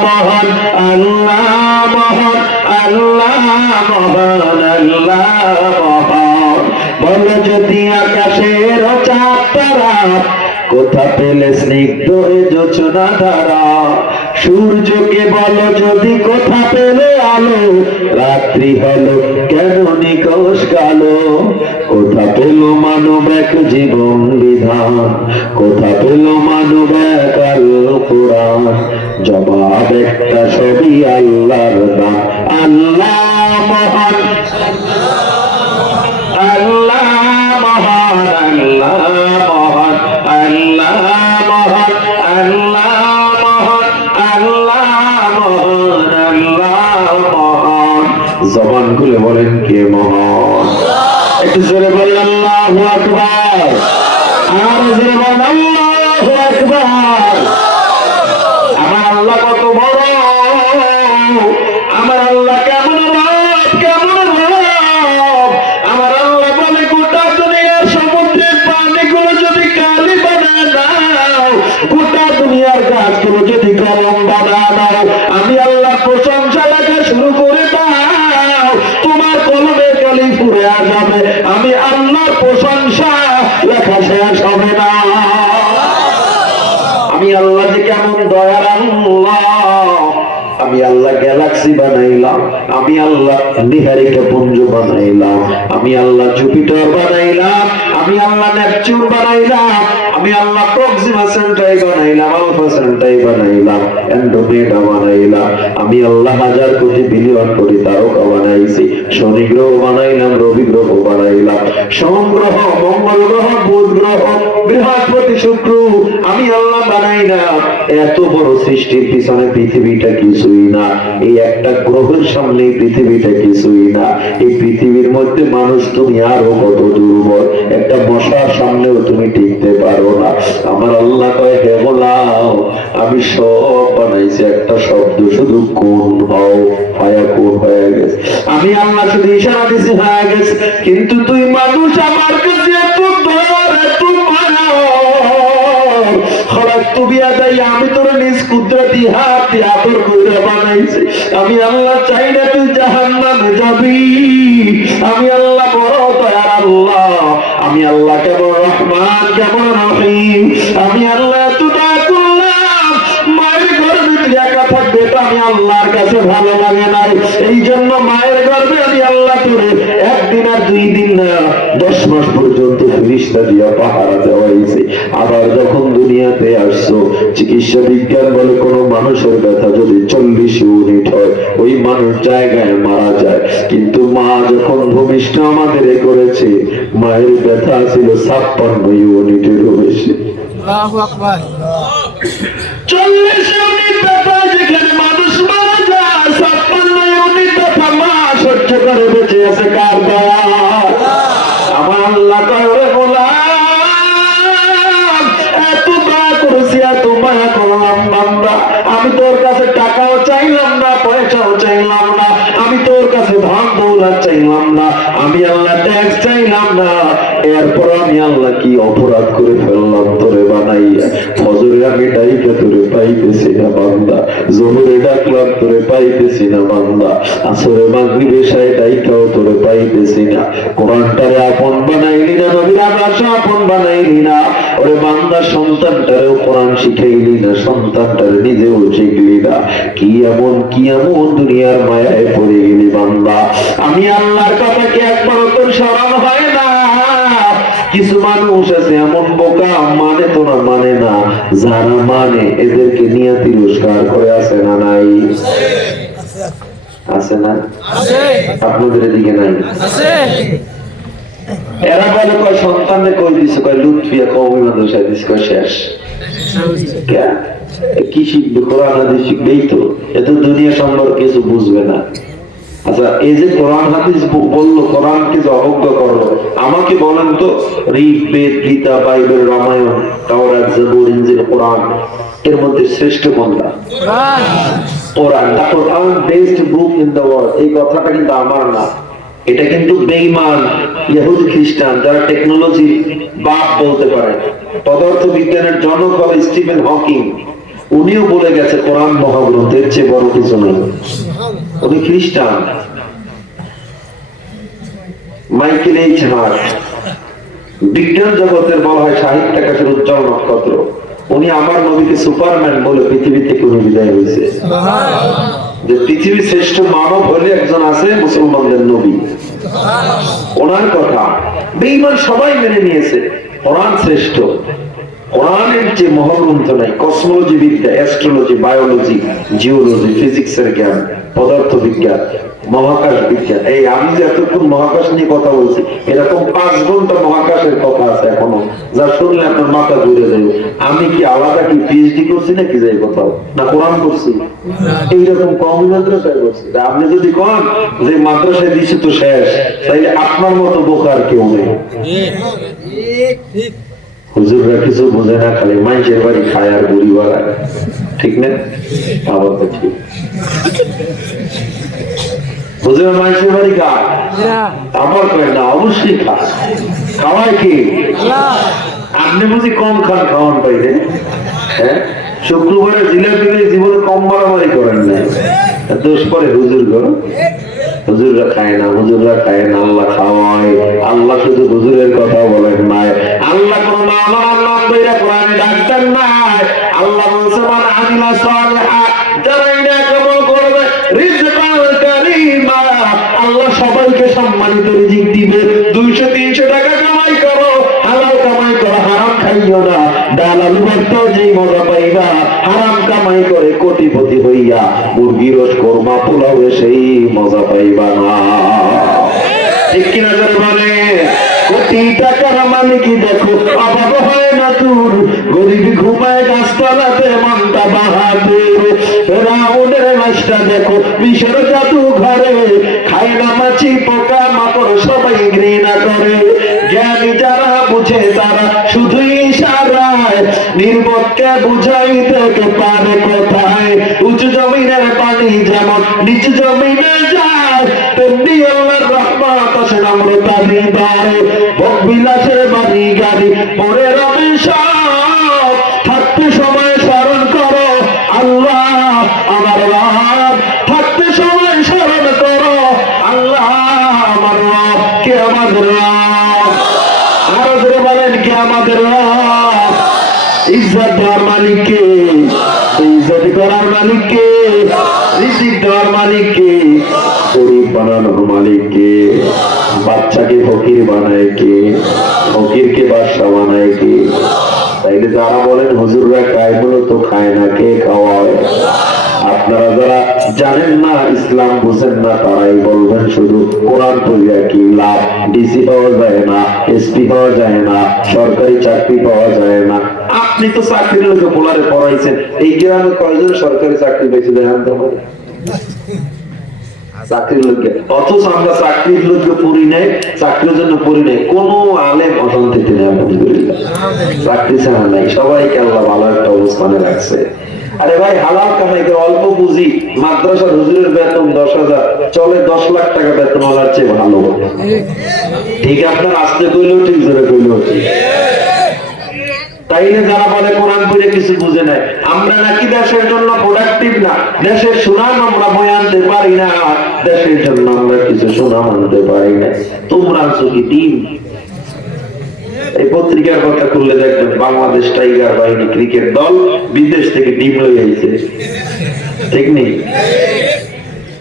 মহান, আল্লাহ মহান, আল্লাহ মহান, আল্লাহ মহান। বলো যদি আকাশের চাঁদ তারা, কোথা পেলে স্নিগ্ধ যোচনা ধারা। সূর্যকে বলো যদি কোথা পেলে আলো, রাত্রি হলো কেন নিকষ কালো। কোথা পেল মানব এক জীবন বিধান, কোথা পেল মানব এক আল কোরআন। জবাব একটা, সবই আল্লাহর দান। আল্লাহ মহান, আল্লাহ মহান, আল্লাহ মহান, আল্লাহ মহান, আল্লাহ মহান, আল্লাহ মহান, আল্লাহ মহান। জবান খুলে বলেন কে মহান? একটু জোরে বলেন আল্লাহু আকবার। আর জোরে বলেন আল্লাহু আকবার। আমার আল্লাহ কত বড়! আমার আল্লাহ কেমন রব, কেমন রব! আমার আল্লাহ বলে গোটা দুনিয়ার সমুদ্রের পানিগুলো যদি কালি বানায় দাও, গোটা দুনিয়ার গাছগুলো যদি কলম বানায় দাও, আমি আল্লাহ প্রশংসা লেখা শুরু করে দাও, তোমার কলমের কালি পুড়ে যাবে, আমি আল্লাহর প্রশংসা লেখা শেষ হবে না। আমি আল্লাহ যে কেমন দয়ার আল্লাহ! আমি আল্লাহ গ্যালাক্সি বানাইলাম, আমি আল্লাহ নিহারিকা পুঞ্জ বানাইলাম, আমি আল্লাহ জুপিটার বানাইলাম, আমি আল্লাহ নেপচুন বানাইলাম, আমি আল্লাহ প্রক্সিমা সেন্টাই বানাইলাম, আলফা সেন্টাই বানাইলাম, অ্যান্ড্রোমেডা বানাইলাম, আমি আল্লাহ হাজার কোটি বিলিয়ন কোটি তারকা বানাইছি, শনি গ্রহ বানাইলাম, রবি গ্রহ বানাইলাম, সোম গ্রহ, মঙ্গল গ্রহ, বুধ গ্রহ, বৃহস্পতি, শুক্র আমি আল্লাহ বানাইলাম। এত বড় সৃষ্টির পিছনে পৃথিবীটা কিছুই না, এই একটা গ্রহের সামনে পৃথিবীটা কিছুই না। এই পৃথিবীর মধ্যে মানুষ তুমি আরো কত দুর্বল, একটা মশার সামনেও তুমি টিকতে পারো না। আমার আল্লাহ কয় হে গোলাম, আমি সব বানাইছি, একটা শব্দ শুধু কোন হও, ফায়াকুন হয়ে গেছে। আমি আল্লাহ শুধু ইশারা দিছি, হয়ে গেছে। কিন্তু তুই মানুষ আমার কাছে এত দর, এত মায়া, আমি তোর নিজ কুদরতি হাত দিয়ে আদর করে বানাইছি। আমি আল্লাহ চাই না তুই জাহান্নামে যাবি। আমি আল্লাহ বড় দয়ার আল্লাহ, আমি আল্লাহ কেমন রহমান, কেমন রহিম। আমি আল্লাহ এত দয়া করলাম, মায়ের গর্ভে তুই একা থাকবে, তো আমি আল্লাহর কাছে ভালো লাগে না। এই জন্য মায়ের গর্ভে আমি দিন না 10 মাস পর্যন্ত ফেরেশতা দিয়া পাহারা দেওয়া হয়েছে। আবার যখন দুনিয়াতে আসছো, চিকিৎসা বিজ্ঞান বলে কোনো মানুষের ব্যথা যদি 40 ইউনিট হয় ওই মানুষ জায়গায় মারা যায়, কিন্তু মা যখন ভূমিষ্ঠ আমাদের করেছে মায়ের ব্যথা ছিল 56 ইউনিটেরও বেশি। 40 ইউনিট ব্যথা যেখানে মানুষ মারা যায়, 56 ইউনিট ব্যথা মা সহ্য করে বেঁচে আছে কার দয়া? আমার আল্লাহ কয় ওরে গোলাম, এত দয়া করেছি এত মায়া করলাম বান্দা, আমি তোর কাছে টাকাও চাইলাম না, পয়সাও চাইলাম না, আমি তোর কাছে ধন দৌলত চাইলাম না, আমি আল্লাহ ট্যাক্স চাইলাম না, এরপর আমি আল্লাহ কি অপরাধ করে ফেললাম তোরে বানাইয়া? ফজরে আমি ডাইকা তোরে পাইতেছি না বান্দা, জোহরে ডাকলাম তোরে পাইতেছি না বান্দা, আসরে মাগরিবে এশায় ডাইকাও তোরে পাইতেছি না, কোরআনটারে আপন বানাইলি না, নবীর আদর্শ আপন বানাইলি না, ওরে বান্দা সন্তানটারেও কোরআন শিখাইলি না, সন্তানটারে নিজেও শিখলি না, কি এমন দুনিয়ার মায়ায় পড়ে গেলি বান্দা? আমি আল্লাহর কথা কি একবারও তোর স্মরণ হয় না? কিছু মানুষ আছে এমন বোকা, মানে তো না, মানে না, যারা মানে এদেরকে নিয়ে তিরস্কার করে, আছে না নাই? আছে না? আপনাদের এদিকে নাই? এরা বলে কয় সন্তানকে কই দিছে, কয় লুৎফিয়া কওমি মাদ্রাসায় দিছে, কয় শেষ। কি শিখবে? কোরআন হাদিস শিখবেই তো, এত দুনিয়া সম্পর্কে কিছু বুঝবে না। আচ্ছা, এই যে কোরআন হাদিস বললো, কোরআনকে যে অবজ্ঞা করলো, আমাকে বলেন তো ঋগ, বেদ, গীতা, বাইবেল, রামায়ণ, তাওরাত, জাবুর, ইনজিল, কোরআন এর মধ্যে শ্রেষ্ঠ কোনটা? কোরআন। The Quran best book in the world, এই কথাটা কিন্তু আমার না, এটা কিন্তু বেঈমান ইহুদি খ্রিস্টান যারা টেকনোলজি বাপ বলতে পারে, পদার্থ বিজ্ঞানের জনক হল স্টিফেন হকিং, উনিও বলে গেছে কোরআন মহাগ্রন্থের চেয়ে বড় কিছু নেই। উনি খ্রিস্টান। মাইকেল এইচ হার্ট, বিজ্ঞান জগতের বলা হয় সাহিত্য আকাশের উজ্জ্বল নক্ষত্র, উনি আমার নবীকে সুপারম্যান বলে পৃথিবী থেকে উনি বিদায় হয়েছে। যে পৃথিবীর শ্রেষ্ঠ মানব হলে একজন আছে, মুসলমানদের নবী, ওনার কথা বেঈমান সবাই মেনে নিয়েছে। কোরআন শ্রেষ্ঠ, কোরআনের যে মহাগ্রন্থ নাই, কসমোলজি বিদ্যা, অ্যাস্ট্রোলজি, বায়োলজি, জিওলজি, ফিজিক্সের জ্ঞান, পদার্থ বিজ্ঞান, মহাকাশ বিজ্ঞান, এই আমি যে এতক্ষণ মহাকাশ নিয়ে কথা বলছি, এরকম 5 ঘন্টা মহাকাশের কথা আছে এখনো, যা শুনলে আপনার মাথা ঘুরে যাবে। আমি কি আলাদা কি পিএইচডি করছি নাকি যাই কোথাও, না কোরআন করছি? এইরকম কওমি মাদ্রাসায় করছি। আপনি যদি কন যে মাদ্রাসায় দিছি তো শেষ, তাইলে আপনার মতো বোকার কেউ নেই। হুজুররা কিছু বোঝে না, খালি মানুষের বাড়ি খায় আর বুড়ি বাড়ায়, ঠিক না? আবার ঠিক হুজুর মানুষের বাড়ি খায়, আমার কয় না, অবশ্যই খায়, খাওয়ায় কি? আপনি বুঝি কম খান, খাওয়ান পাইলে? হ্যাঁ, শুক্রবারে জিলাপি জীবনে কম মারামারি করেন না, দোষ পরে হুজুর গো, হুজুররা খায় না, হুজুররা খায় না, আল্লাহ খাওয়ায়। আল্লাহ শুধু হুজুরের কথা বলেন নাই, আল্লাহ কোন আমার নাম বইরা কোরআনে ডাকতেন নাই। আল্লাহ বলছে মান আমিলা সালিহা, যারা এটা কবুল করবে, রিজকান কারীমা, আল্লাহ সবাইকে সম্মানিত রিজিক দিবে। 200-300 টাকা কামাই করো, হালাল কামাই করো, হারাম খাইও না। ডাল আলু ভর্তা যেই মজা পাইবা, হারাম কামাই করে কোটিপতি হইয়া মুরগির রোজ কোরমা পোলাও সেই মজা পাইবা না। ঠিক কিনা করে বলে? কোটি টাকার মালিক দেখো অভাব হয় না তোর, গরিব ঘুমায় গাছতলাতে মনটা বাহাদুর। রাউনের মাছটা দেখো মিশর জাদু ঘরে, খায় না মাছি পোকা মাকড় সবাই ঘৃণা করে। জ্ঞানী যারা বুঝে তারা শুধুই ইশারায়, নির্বোধকে বুঝাইতে পারে কোথায়। উঁচু জমিনের পানি যেমন নিচু জমিনে যায়, তেমনি আল্লাহর রহমত আসে নম্রতা হৃদয়ে। ভোগ বিলাসের বাড়ি গাড়ি পরে রবে সব, থাকতে সময় স্মরণ করো আল্লাহ আমার রব, থাকতে সময় স্মরণ করো আল্লাহ আমার রব। কে আমাদের রব? আরো ধরে বলেন, কে আমাদের রব? ইজ্জত দেওয়ার মালিক কে? ইজ্জত করার মালিক কে? রিজিক দেওয়ার মালিক কে? গরিব বানানোর মালিক কে? বাচ্চাকে ফকির বানায় কে? ফকিরকে বাদশা বানায় কে? তাইলে যারা বলেন হুজুররা খায়, মূলত খায় না, কে খাওয়ায়? আপনারা যারা জানেন না, ইসলাম বুঝেন না, তারাই বলবেন শুধু কোরআন পড়িয়া কি লাভ, ডিসি পাওয়া যায় না, এসপি পাওয়া যায় না, সরকারি চাকরি পাওয়া যায় না। আপনি তো চাকরির লোকে পোলারে পড়াইছেন, এই গ্রামে কয়জন সরকারি চাকরি পেয়েছে দেখান তো? চাকরির লোককে, অথচ আমরা চাকরির লোককে পড়ি নাই, চাকরির জন্য পড়ি নাই। কোন আলেম অশান্তিতে নেই, আলহামদুলিল্লাহ, চাকরি ছাড়া নাই, সবাইকে আল্লাহ ভালো একটা অবস্থানে রাখছে। আরে ভাই, হালাল কামাই করে অল্প পুঁজি, মাদ্রাসার হুজুরের বেতন 10,000, চলে 10 লাখ টাকা বেতন হওয়ার চেয়ে ভালো। ঠিক, আপনার আসতে কইলেও ঠিক, জোরে কইলেও ঠিক। তাইলে যারা বলে কোরআন পড়ে কিছু বুঝে নাই, আমরা নাকি দেশের জন্য প্রোডাক্টিভ না, দেশের সুনাম আমরা বয়ে আনতে পারি না, দেশের জন্য আমরা কিছু সুনাম আনতে পারি না। তোমরা আনছো কি টিম? এই পত্রিকার কথা খুললে দেখবেন বাংলাদেশ টাইগার বাহিনী ক্রিকেট দল বিদেশ থেকে টিম লই আইছে, ঠিক নেই?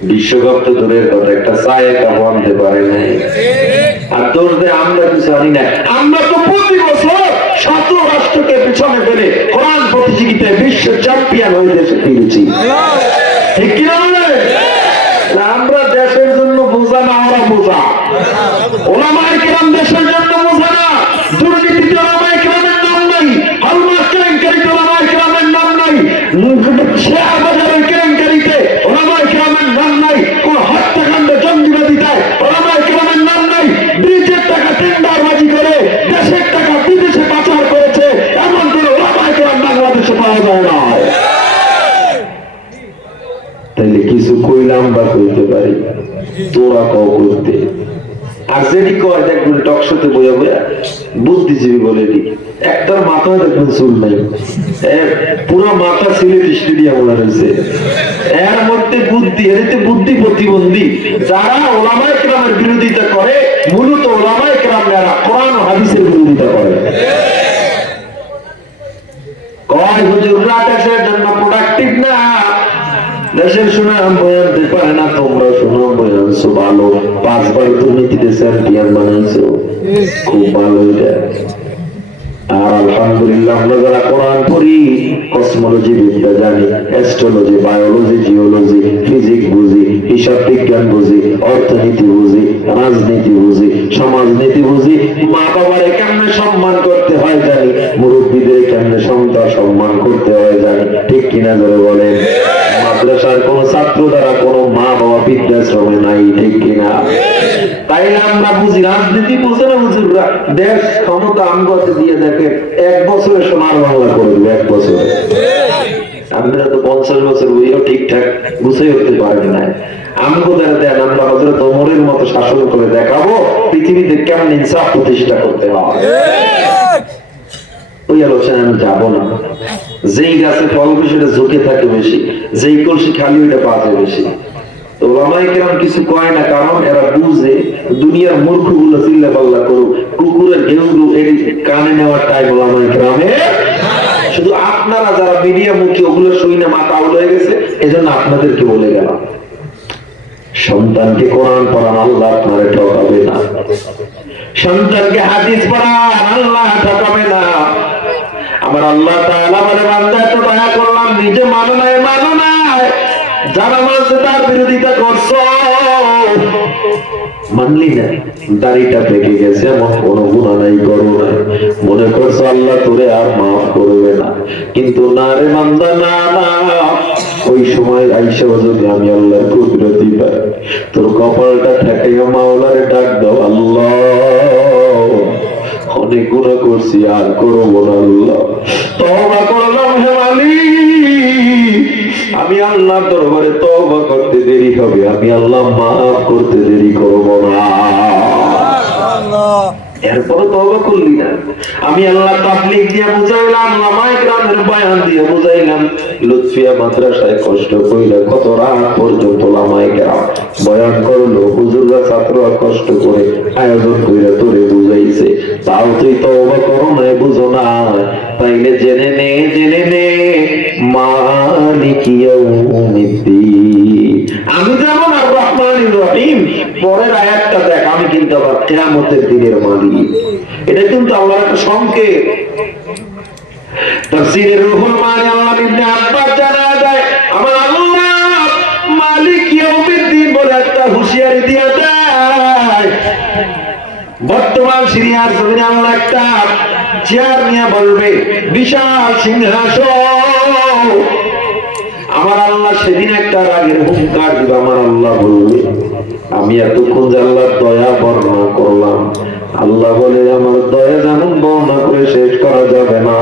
বিশ্বকাপ তো দূরের কথা, একটা চায়ে কাপ আনতে পারে নাই। আর দোষ দেয় আমরা কিছু আনি না। আমরা তো প্রতি বছর 7 রাষ্ট্রকে পিছনে ফেলে কোরআন প্রতিযোগিতায় বিশ্ব চ্যাম্পিয়ন হয়ে দেশে ফিরেছি, ঠিক কিনা? আমরা দেশের জন্য বোঝা না, ওরা বোঝা। ওলামায়ে কেরাম দেশের জন্য বোঝা না, দুর্নীতিতে ওলামায়ে কেরামের নাম নাই, হলমার্ক কেলেঙ্কারিতে ওলামায়ে কেরামের নাম নাই, শেয়ার বাজারের কেলেঙ্কারিতে ওলামায়ে কেরামের নাম নাই, কোন হত্যাকাণ্ডে জঙ্গিবাদিতায় ওলামায়ে কেরামের নাম নাই, ব্রিজের টাকা টেন্ডারবাজি করে দেশের টাকা বিদেশে পাচার করেছে, এমন কোন ওলামায়ে কেরাম বাংলাদেশে পাওয়া যায় না। তাইলে কিছু কইলাম বা কইতে পারি, তোরা কও করতে। আর যেটি কয় দেখবেন টকশোতে বইয়া বইয়া বুদ্ধিজীবী বলে দি, একটার মাথায় দেখবেন চুল নাই, পুরো মাথা সিলেট স্টেডিয়াম রয়েছে, এর মধ্যে বুদ্ধি, এতে বুদ্ধি প্রতিবন্ধী। যারা ওলামায়ে কেরামের বিরোধিতা করে, মূলত ওলামায়ে কেরামরা কোরআন ও হাদিসের বিরোধিতা করে। কয় হুজুররা দেশের জন্য প্রোডাক্টিভ না, দেশের সুনাম বয়ানতে পারে না। তোমরা সুনাম বয়ানছো ভালো, 5 বার দুর্নীতিতে চ্যাম্পিয়ন বানাইছো, খুব ভালো এটা। আর আলহামদুলিল্লাহ, আমরা যারা কোরআন পড়ি, কসমোলজি বিদ্যা জানি, অ্যাস্ট্রোলজি, বায়োলজি, জিওলজি, ফিজিক্স বুঝি, হিসাব বিজ্ঞান বুঝি, অর্থনীতি বুঝি, রাজনীতি বুঝি, সমাজনীতি বুঝি, মা বাবারে কেমনে সম্মান করতে হয় জানি, মুরব্বীদের কেমনে সম্মান করতে হয় জানি, ঠিক কিনা ধরে বলেন? মাদ্রাসার কোন ছাত্র দ্বারা কোন মা বাবা বৃদ্ধাশ্রমে নাই, ঠিক কিনা? তাই আমরা বুঝি, রাজনীতি বুঝে না হুজুররা, দেশ ক্ষমতা আমগতে দিয়ে দেখে 1 বছরে সোনার বাংলা করে দেবে, 1 বছরে। আপনারা তো 50 বছর বইও ঠিকঠাক বুঝে উঠতে পারেন না। আমগো দ্বারা দেন, আমরা হযরত ওমরের মতো শাসন করে দেখাবো পৃথিবীতে কেমন ইনসাফ প্রতিষ্ঠা করতে হয়। ওই আলোচনা আমি যাবো না। যেই গাছে ফল বেশি ওটা ঝুঁকে থাকে বেশি, যেই কলসি খালি ওইটা পাতে বেশি। ওলামায়ে কেরাম কিছু কয় না, কারণ এরা বুঝে দুনিয়ার মূর্খগুলো চিল্লা পাল্লা করুক, কুকুরের ঘেউ এর কানে নেওয়ার টাইম ওলামায়ে কেরামে। শুধু আপনারা যারা মিডিয়া মুখী, ওগুলো শুই না মাথা আউল হয়ে গেছে, এজন্য আপনাদেরকে বলে গেলাম, সন্তানকে কোরআন পড়ান, আল্লাহ আপনারে ঠকাবে না। সন্তানকে হাদিস পড়ান, আল্লাহ ঠকাবে না। আমার আল্লাহ তাআলা বলে, বান্দা এত দয়া করলাম, নিজে মানো নাই, যারা মানছে তার বিরোধিতা করছো, মানলি না, দাড়িটা পেকে গেছে, এমন কোনো গুনাহ নাই, করো না, মনে করছো আল্লাহ তোরে আর মাফ করবে না। কিন্তু না রে বান্দা, না, ওই সময় আইসা যদি আমি আল্লাহর কুদরতি পাই, তোর কপালটা ঠেকাইয়া মাওলারে ডাক দাও, আল্লাহ অনেক গুনাহ করছি, আর করবো না, আল্লাহ তওবা করলাম, হে মালিক, আমি আল্লাহর দরবারে তওবা করতে দেরি হবে, আমি আল্লাহ মাফ করতে দেরি করব না। এরপরে তওবা করলি না, আমি আল্লাহ তাবলীগ দিয়ে বুঝাইলাম, ওলামায়ে কেরামের বয়ান দিয়ে বুঝাইলাম, লুৎফিয়া মাদ্রাসায় কষ্ট কইরা কত রাত পর্যন্ত ওলামায়ে কেরাম বয়ান করলো, হুজুররা ছাত্ররা কষ্ট করে আয়োজন কইরা তোরে বুঝাইছে, তাও তুই তওবা করো না, বুঝো না। তাইলে জেনে নে মালিকি ইয়াউমিদ্দিন, আমি যেমন আর রহমানির রহিম। পরের আয়াতটা দেখ, আমি কিন্তু আবার কিয়ামতের দিনের মালিক। এটা কিন্তু আল্লাহর একটা সংকেত। তাফসীরের রুহুল মানি আল্লাহ ইবনে আব্বাস জানা যায়, আমার আল্লাহ মালিক ইয়াউমিদ্দিন বলে একটা হুঁশিয়ারি দিয়ে দেয়। বর্তমান সিরিয়ার জমিনে আল্লাহ একটা চেয়ার নিয়ে বলবে, বিশাল সিংহাসন। আমার আল্লাহ সেদিন একটা রাগের হুঙ্কার দিবে। আমার আল্লাহ বলবে, আমি এতক্ষণ যে আল্লাহর দয়া বর্ণনা করলাম, আল্লাহ বলে আমার দয়া যেমন বর্ণনা করে শেষ করা যাবে না,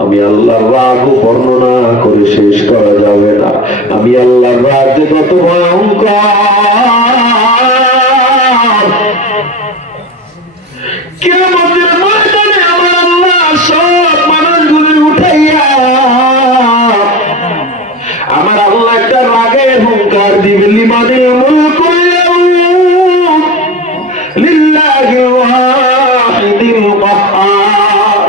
আমি আল্লাহর রাগও বর্ণনা করে শেষ করা যাবে না। আমি আল্লাহর রাগ যে কত ভয়ঙ্কর, কিয়ামতের ময়দানে আমার আল্লাহ সব মানুষগুলো উঠাইয়া আমার আল্লাহ একটা রাগের হুঙ্কার দিবে, লিমানে মুলকুল ইয়াউম লিল্লাহি ওয়াহিদিল কাহ্হার।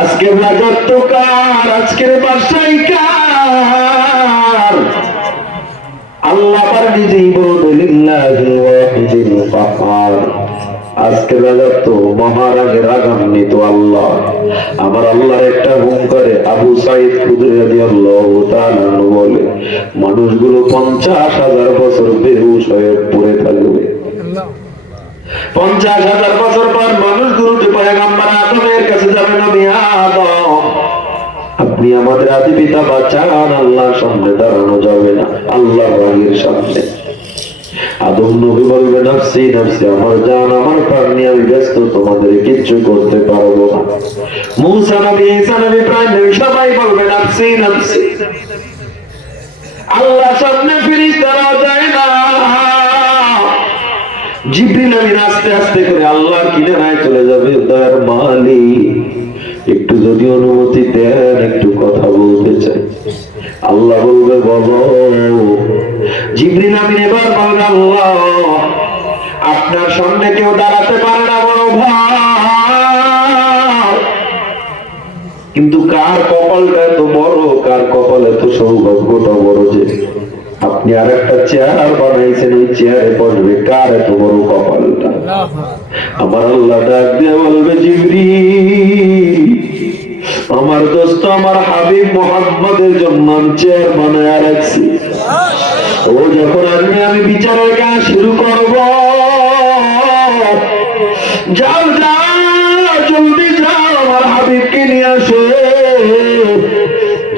আজকের রাজত্ব কার, আজকের বাদশাহী কার? আল্লাহ পার নিজেই বলবে, লিল্লাহি ওয়াহিদিল কাহ্হার। আজকে রাজত্ব মহারাজে রাগান্বিত আল্লাহ। আমার আল্লাহর একটা হুঙ্কারে আবু সাঈদ খুদরি রাদিয়াল্লাহু তাআলা বলে, মানুষগুলো 50,000 বছর বেহুশ হয়ে পড়ে থাকবে। 50,000 বছর পর মানুষগুলো পয়গম্বর আদমের কাছে যাবে, নবী আদম আপনি আমাদের আদি পিতা বাঁচান, আল্লাহর সামনে দাঁড়ানো যাবে না, আল্লাহর রাগের সামনে। আদম নবী বলবে, নাফসি নাফসি, আমার জান আমার প্রাণ নিয়ে আমি ব্যস্ত, তোমাদের কিচ্ছু করতে পারবো না। মূসা নবী, ঈসা নবী, ইব্রাহিম নবী সবাই বলবে, নাফসি নাফসি। আল্লাহ সামনে ফেরেশতারা যায় না। জিবরিল আমিন আস্তে আস্তে করে আল্লাহর কিনারায় চলে যাবে, দয়ার মালিক একটু যদি অনুমতি দেন, একটু কথা বলতে চাই। আল্লাহ বলবে, বলো। জিবরিল আমিন এবার বলবে, আল্লাহ আপনার সামনে কেউ দাঁড়াতে পারে না, বড় ভাই। কিন্তু কার কপালটা এত বড়, কার কপাল এত সৌভাগ্যটা বড় যে আপনি আর একটা চেয়ার বানাইছেন, ওই চেয়ারে বসবে, কার এত বড় কপালটা? আমার আল্লাহ ডাক দিয়ে বলবে, জিবরিল আমার দোস্ত আমার হাবিব মুহাম্মদের জন্য চেয়ার বানায় রাখছি। ও যখন আসবে আমি বিচারের কাজ শুরু করব। যাও যাও জলদি যাও, আমার হাবিবকে নিয়ে আসো।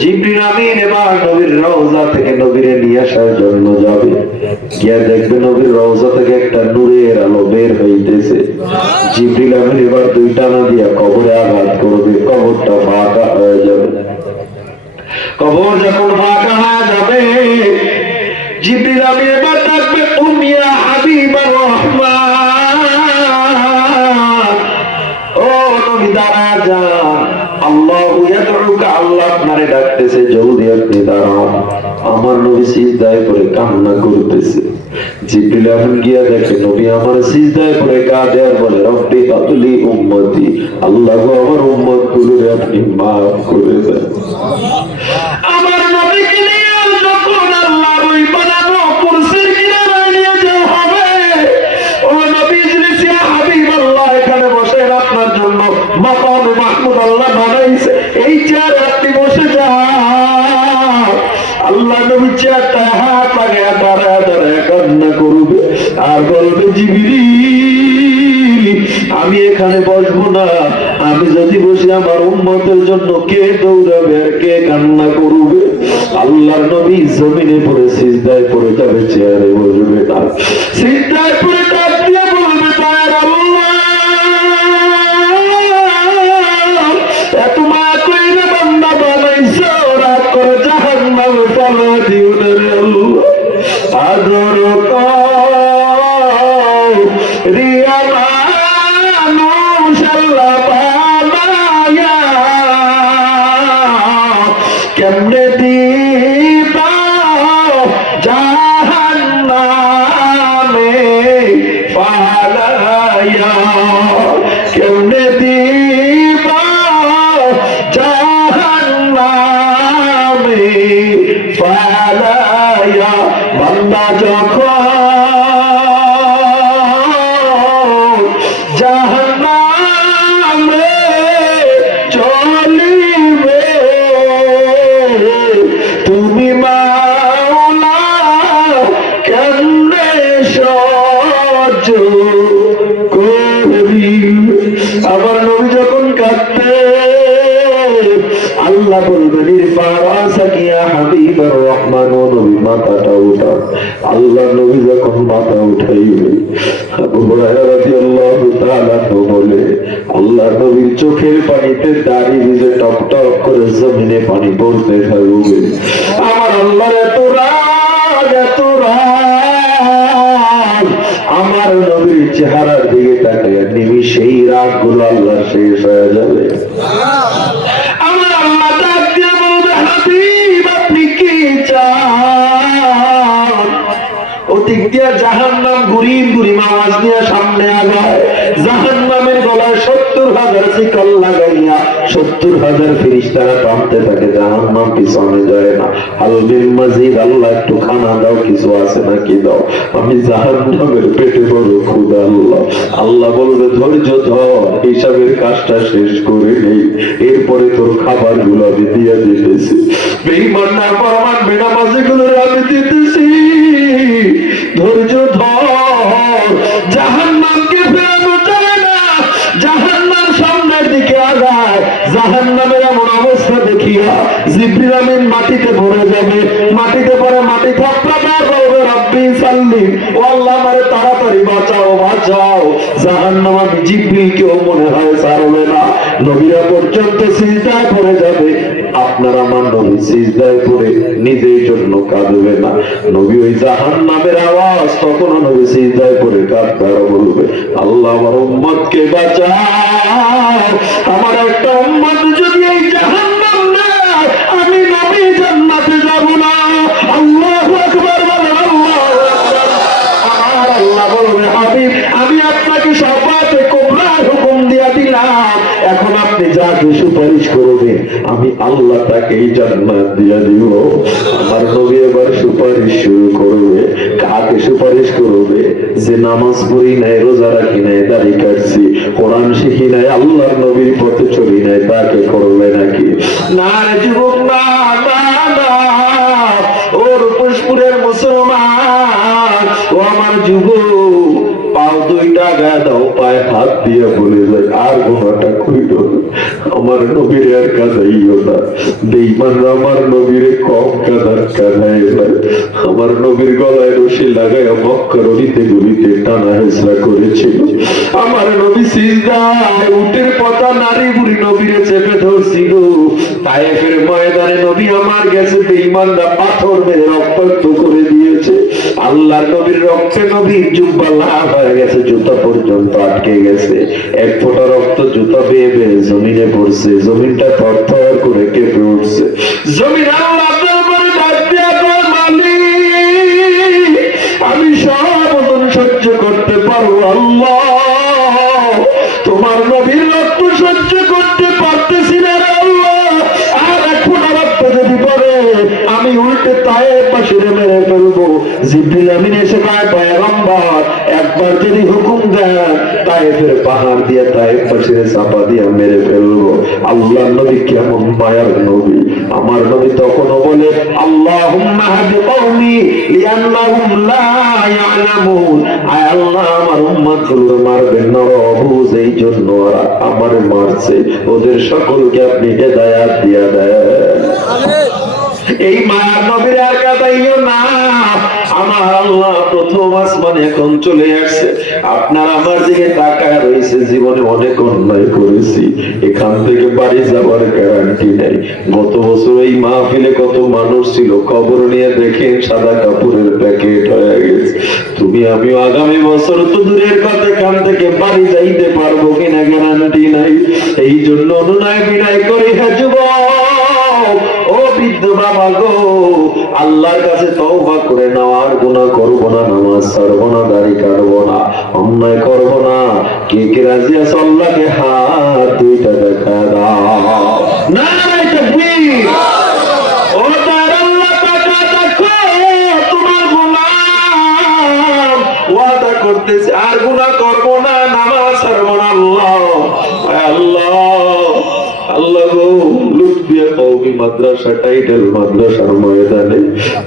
জিবরিল আমিন এবার নবীর রওজা থেকে নবীরে নিয়ে আসার জন্য যাবে। গিয়ে দেখবে নবীর রওজা থেকে একটা নূরের আলো বের হইতেছে। জিবরিল আমিন এবার দুই টানা দিয়া কবরে আঘাত করবে, কবরটা ফাঁকা হয়ে যাবে। কবর যখন ফাঁকা হয়ে যাবে, জিবরিল আমিন এবার ডাকবে, উমিয়া হাবিবার রহমান, ও নবী দাঁড়া যান, আল্লাহু ইয়াদউকা, আল্লাহ আপনারে ডাকতেছে, জলদি আপনি দাঁড়ান। আমার নবী সিজদায় পড়ে কান্না করতেছে। জিবরিল আমিন গিয়া দেখে নবী আমার সিজদায় পড়ে কাঁদে আর বলে, রব্বি হাবলি উম্মতি, আল্লাহ গো আমার উম্মতগুলোরে আপনি মাফ করে দেন। আমার নবীকে নিয়ে যখন আল্লাহর ওই বানানো কুরসির কিনারায় নিয়ে যাওয়া হবে, ও নবী ইজলিস ইয়া হাবিবাল্লাহ, এখানে বসেন, আপনার জন্য মাকাম মাহমুদ আল্লাহ বানাইছে, এই চেয়ারে আপনি বসে যান। আল্লাহ নবী চেয়ারটা হাত লাগায় দাঁড়ায় দাঁড়ায় কান্না করবে আর বলবে, জিবরিল আমি এখানে বসবো না, আমি যদি বসি আমার উম্মতের জন্য কে দৌড়াবে আর কে কান্না করবে? আল্লাহর নবী জমিনে পড়ে সিজদায় পড়ে যাবে, চেয়ারে বসবে না। সিজদায় পড়ে ডাক দিয়ে বলবে, দয়ার আল্লাহ এত মায়া কইরে বান্দা বানাইছো, রাগ করে জাহান্নামে ফেলে দিও না রে আল্লাহ। আদর রিয়া মানুষ আল্লাহ বানায়া কেমনে দিবা জাহান্নামে করিম। আমার নবী যখন কাঁদতে আল্লাহ বলবেন ইরফা রাসাকা ইয়া হাবিবার রহমান, ও নবী মাথাটা উঠান। আল্লাহ নবী যখন মাথা উঠাইবে আবু হুরায়রা রাদিয়াল্লাহু তাআলা বলে আল্লাহ নবীর চোখের পানিতে দাড়ি ভিজে টপ টপ করে জমিনে পানি পড়তে থাকবে। আমার আল্লাহর এত রাগ, এত রাগ, আমার নবীর চেহারার দিকে তাকিয়ে নিমিষেই রাগ গুলো আল্লাহ শেষ হয়ে যাবে। আমার আল্লাহ ডাক দিয়ে বলবে হাবিব আপনি কি চান? ওদিক দিয়ে জাহান্নাম গুরিম গুরিম আওয়াজ দিয়ে সামনে আগায়। জাহান্নামের গলায় 70,000 শিকল লাগাইয়া 70,000 ফেরেশতারা টানতে থাকে। জাহান্নাম পিছনে যায় না। আলবিল মাজিদ, আল্লাহ একটু খানা দাও, কিছু আছে নাকি দাও, আমি জাহান্নামের পেটে বড় ক্ষুধা। আল্লাহ আল্লাহ বলবে ধৈর্য ধর, হিসাবের কাজটা শেষ করে নেই, এরপরে তোর খাবার গুলো আমি দিয়ে দিতেছি। বেঈমান না ফরমান বেনামাজি গুলো আমি দিতেছি, ধৈর্য ধর। জাহান্নামকে ফেরানো যায় না, জাহান্নাম সামনের দিকে আগায়। জাহান্নামের এমন অবস্থা দেখিয়া জিবরিল আমিন মাটিতে পড়ে যাবে। মাটিতে পড়ে মাটি থাপড়াবে, বলবে রব্বি সাল্লিম, ও আল্লাহ আমারে তাড়াতাড়ি বাঁচাও, বাঁচাও। জাহান্নাম আমি জিবরিলকেও মনে হয় ছাড়বে না। নবীরা পর্যন্ত সিজদায় পড়ে যাবে। আপনার আমার নবী সিজদায় পড়ে নিজের জন্য কাঁদবে না। নবী ওই জাহান্নামের আওয়াজ তখনও নবী সিজদায় পড়ে কাঁদবে আর বলবে আল্লাহ আমার উম্মতকে বাঁচাও। আমার একটা উম্মত যদি এই জাহান্নাম না, আমি নবী জান্নাতে যাব না। আল্লাহু আকবার বলেন, আল্লাহু আকবার। আমার আল্লাহ বলবে হাবিব আমি আপনাকে শাফাতে কুবরার হুকুম দিয়া দিলাম, এখন আপনি যাকে সুপারিশ করবেন আমি আল্লাহ তাকেই জান্নাত দিয়া দিব। আমার নবী এবার সুপারিশ শুরু করবে। কাকে সুপারিশ করবে? যে নামাজ পড়ি নাই, রোজা রাখি নাই, দাড়ি কাটছি, কোরআন শিখি নাই, আল্লাহর নবীর পথে চলি নাই, তাকে করবে নাকি? না রে যুবক, না না না, ওর পুষ্পুরের মুসলমান, ও আমার যুবক, পাও দুইটা গায়ে দাও, পায়ে হাত দিয়ে বলে যায় আর গোনাটা কইল আমার নবীর আর কাঁদাইও না। বেঈমানরা আমার নবীরে কম কাঁদায় না। আমার নবীর গলায় রশি লাগায় মক্কার অলিতে গলিতে টানা হেঁচড়া করেছিল। আমার নবী সিজদায় উটের পতা নারী বুড়ি নবীরে চেপে ধরছিল। তায়েফের ময়দানে নবী আমার গেছে, বেঈমানরা পাথর মেরে রক্তাক্ত করে দিয়েছে। আল্লাহর নবীর রক্তে নবীর জুব্বা লাল হয়ে গেছে, জুতা পর্যন্ত আটকে গেছে। এক ফোঁটা রক্ত জুতা বেয়ে বেয়ে জমিনে পড়ছে, জমিনটা থরথর করে কেঁপে উঠছে। জমিন আল্লাহ দরবারে ডাক দিয়া কয় মালিক আমি সব ওজন সহ্য করতে পারবো, আল্লাহ তোমার নবীর রক্ত সহ্য করতে পারতেছি না রে আল্লাহ। আর এক ফোঁটা রক্ত যদি পড়ে আমি উল্টে তায়েফ বাসীরে মেরে ফেলবো। জিবরিল আমিন এসে কয় পয়গম্বর একবার যদি হুকুম দেন তায়েফের পাহাড় দিয়ে তায়েফ বাসীরে চাপা দিয়ে মেরে ফেলবো। আল্লাহর নবী কেমন মায়ার নবী। আমার নবী তখনও বলে আল্লাহুম্মা হাদি কওমি লিআন্নাহুম লা ইয়ালামুন, আয় আল্লাহ আমার উম্মতগুলো মারবেন না অবুঝ, এই জন্য ওরা আমারে মারছে, ওদের সকলকে আপনি হেদায়েত দিয়া দেন। এই মায়ার নবীর আর কাঁদাইও না। আমার আল্লাহ প্রথম আসমানে এখন চলে আসছে, আপনার আমার দিকে তাকায় রয়েছে। জীবনে অনেক অন্যায় করেছি, এখান থেকে বাড়ি যাওয়ার গ্যারান্টি নেই। গত বছর এই মাহফিলে কত মানুষ ছিল, খবর নিয়ে দেখে সাদা কাপড়ের প্যাকেট হয়ে গেছে। তুমি আমিও আগামী বছর তো দূরের কথা, এখান থেকে বাড়ি যাইতে পারবো কিনা গ্যারান্টি নাই। এই জন্য অনুনয় বিনয় করি হে যুবক, ও বৃদ্ধ বাবা গো, আল্লাহর কাছে তওবা করে নাও, আর গুনাহ করব না, নামাজ ছাড়বো না, দাড়ি কাটবো না, অন্যায় করব না। কে কে রাজি আছে আল্লাহকে হাত দুইটা দেখা দাও। নারায়ে তাকবীর। ও তার আল্লাহ তাআলা দেখো তোমার গোলাম ওয়াদা করতেছে আর গুনাহ করব না, নামাজ ছাড়বো না। আল্লাহ আল্লাহ আল্লাহ গো লুৎফ দিয়ে কওমি মাদ্রাসা টাইটেল মাদ্রাসার ময়দানে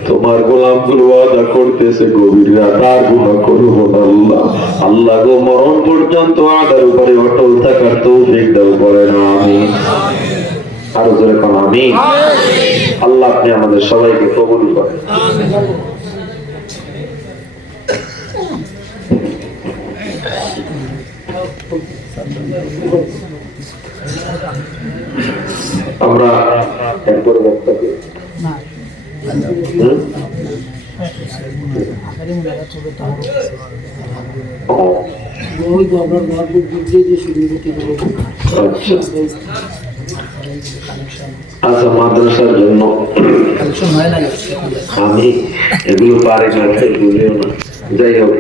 তোমার গোলামগুলো আদা করতেছে গভীর রাত আর গুনাহ করবো না আল্লাহ। আল্লাহ গো মরণ পর্যন্ত আদার উপরে অটল থাকার তৌফিক দাও করেন আমিন। আরো জোরে কোন আমিন। আল্লাহ আপনি আমাদের সবাইকে কবুল করেন। আমরা এরপরে বক্তব্য আচ্ছা মাদ্রাসার জন্য আমি এগুলো পারি না, বলিও না, যাই হোক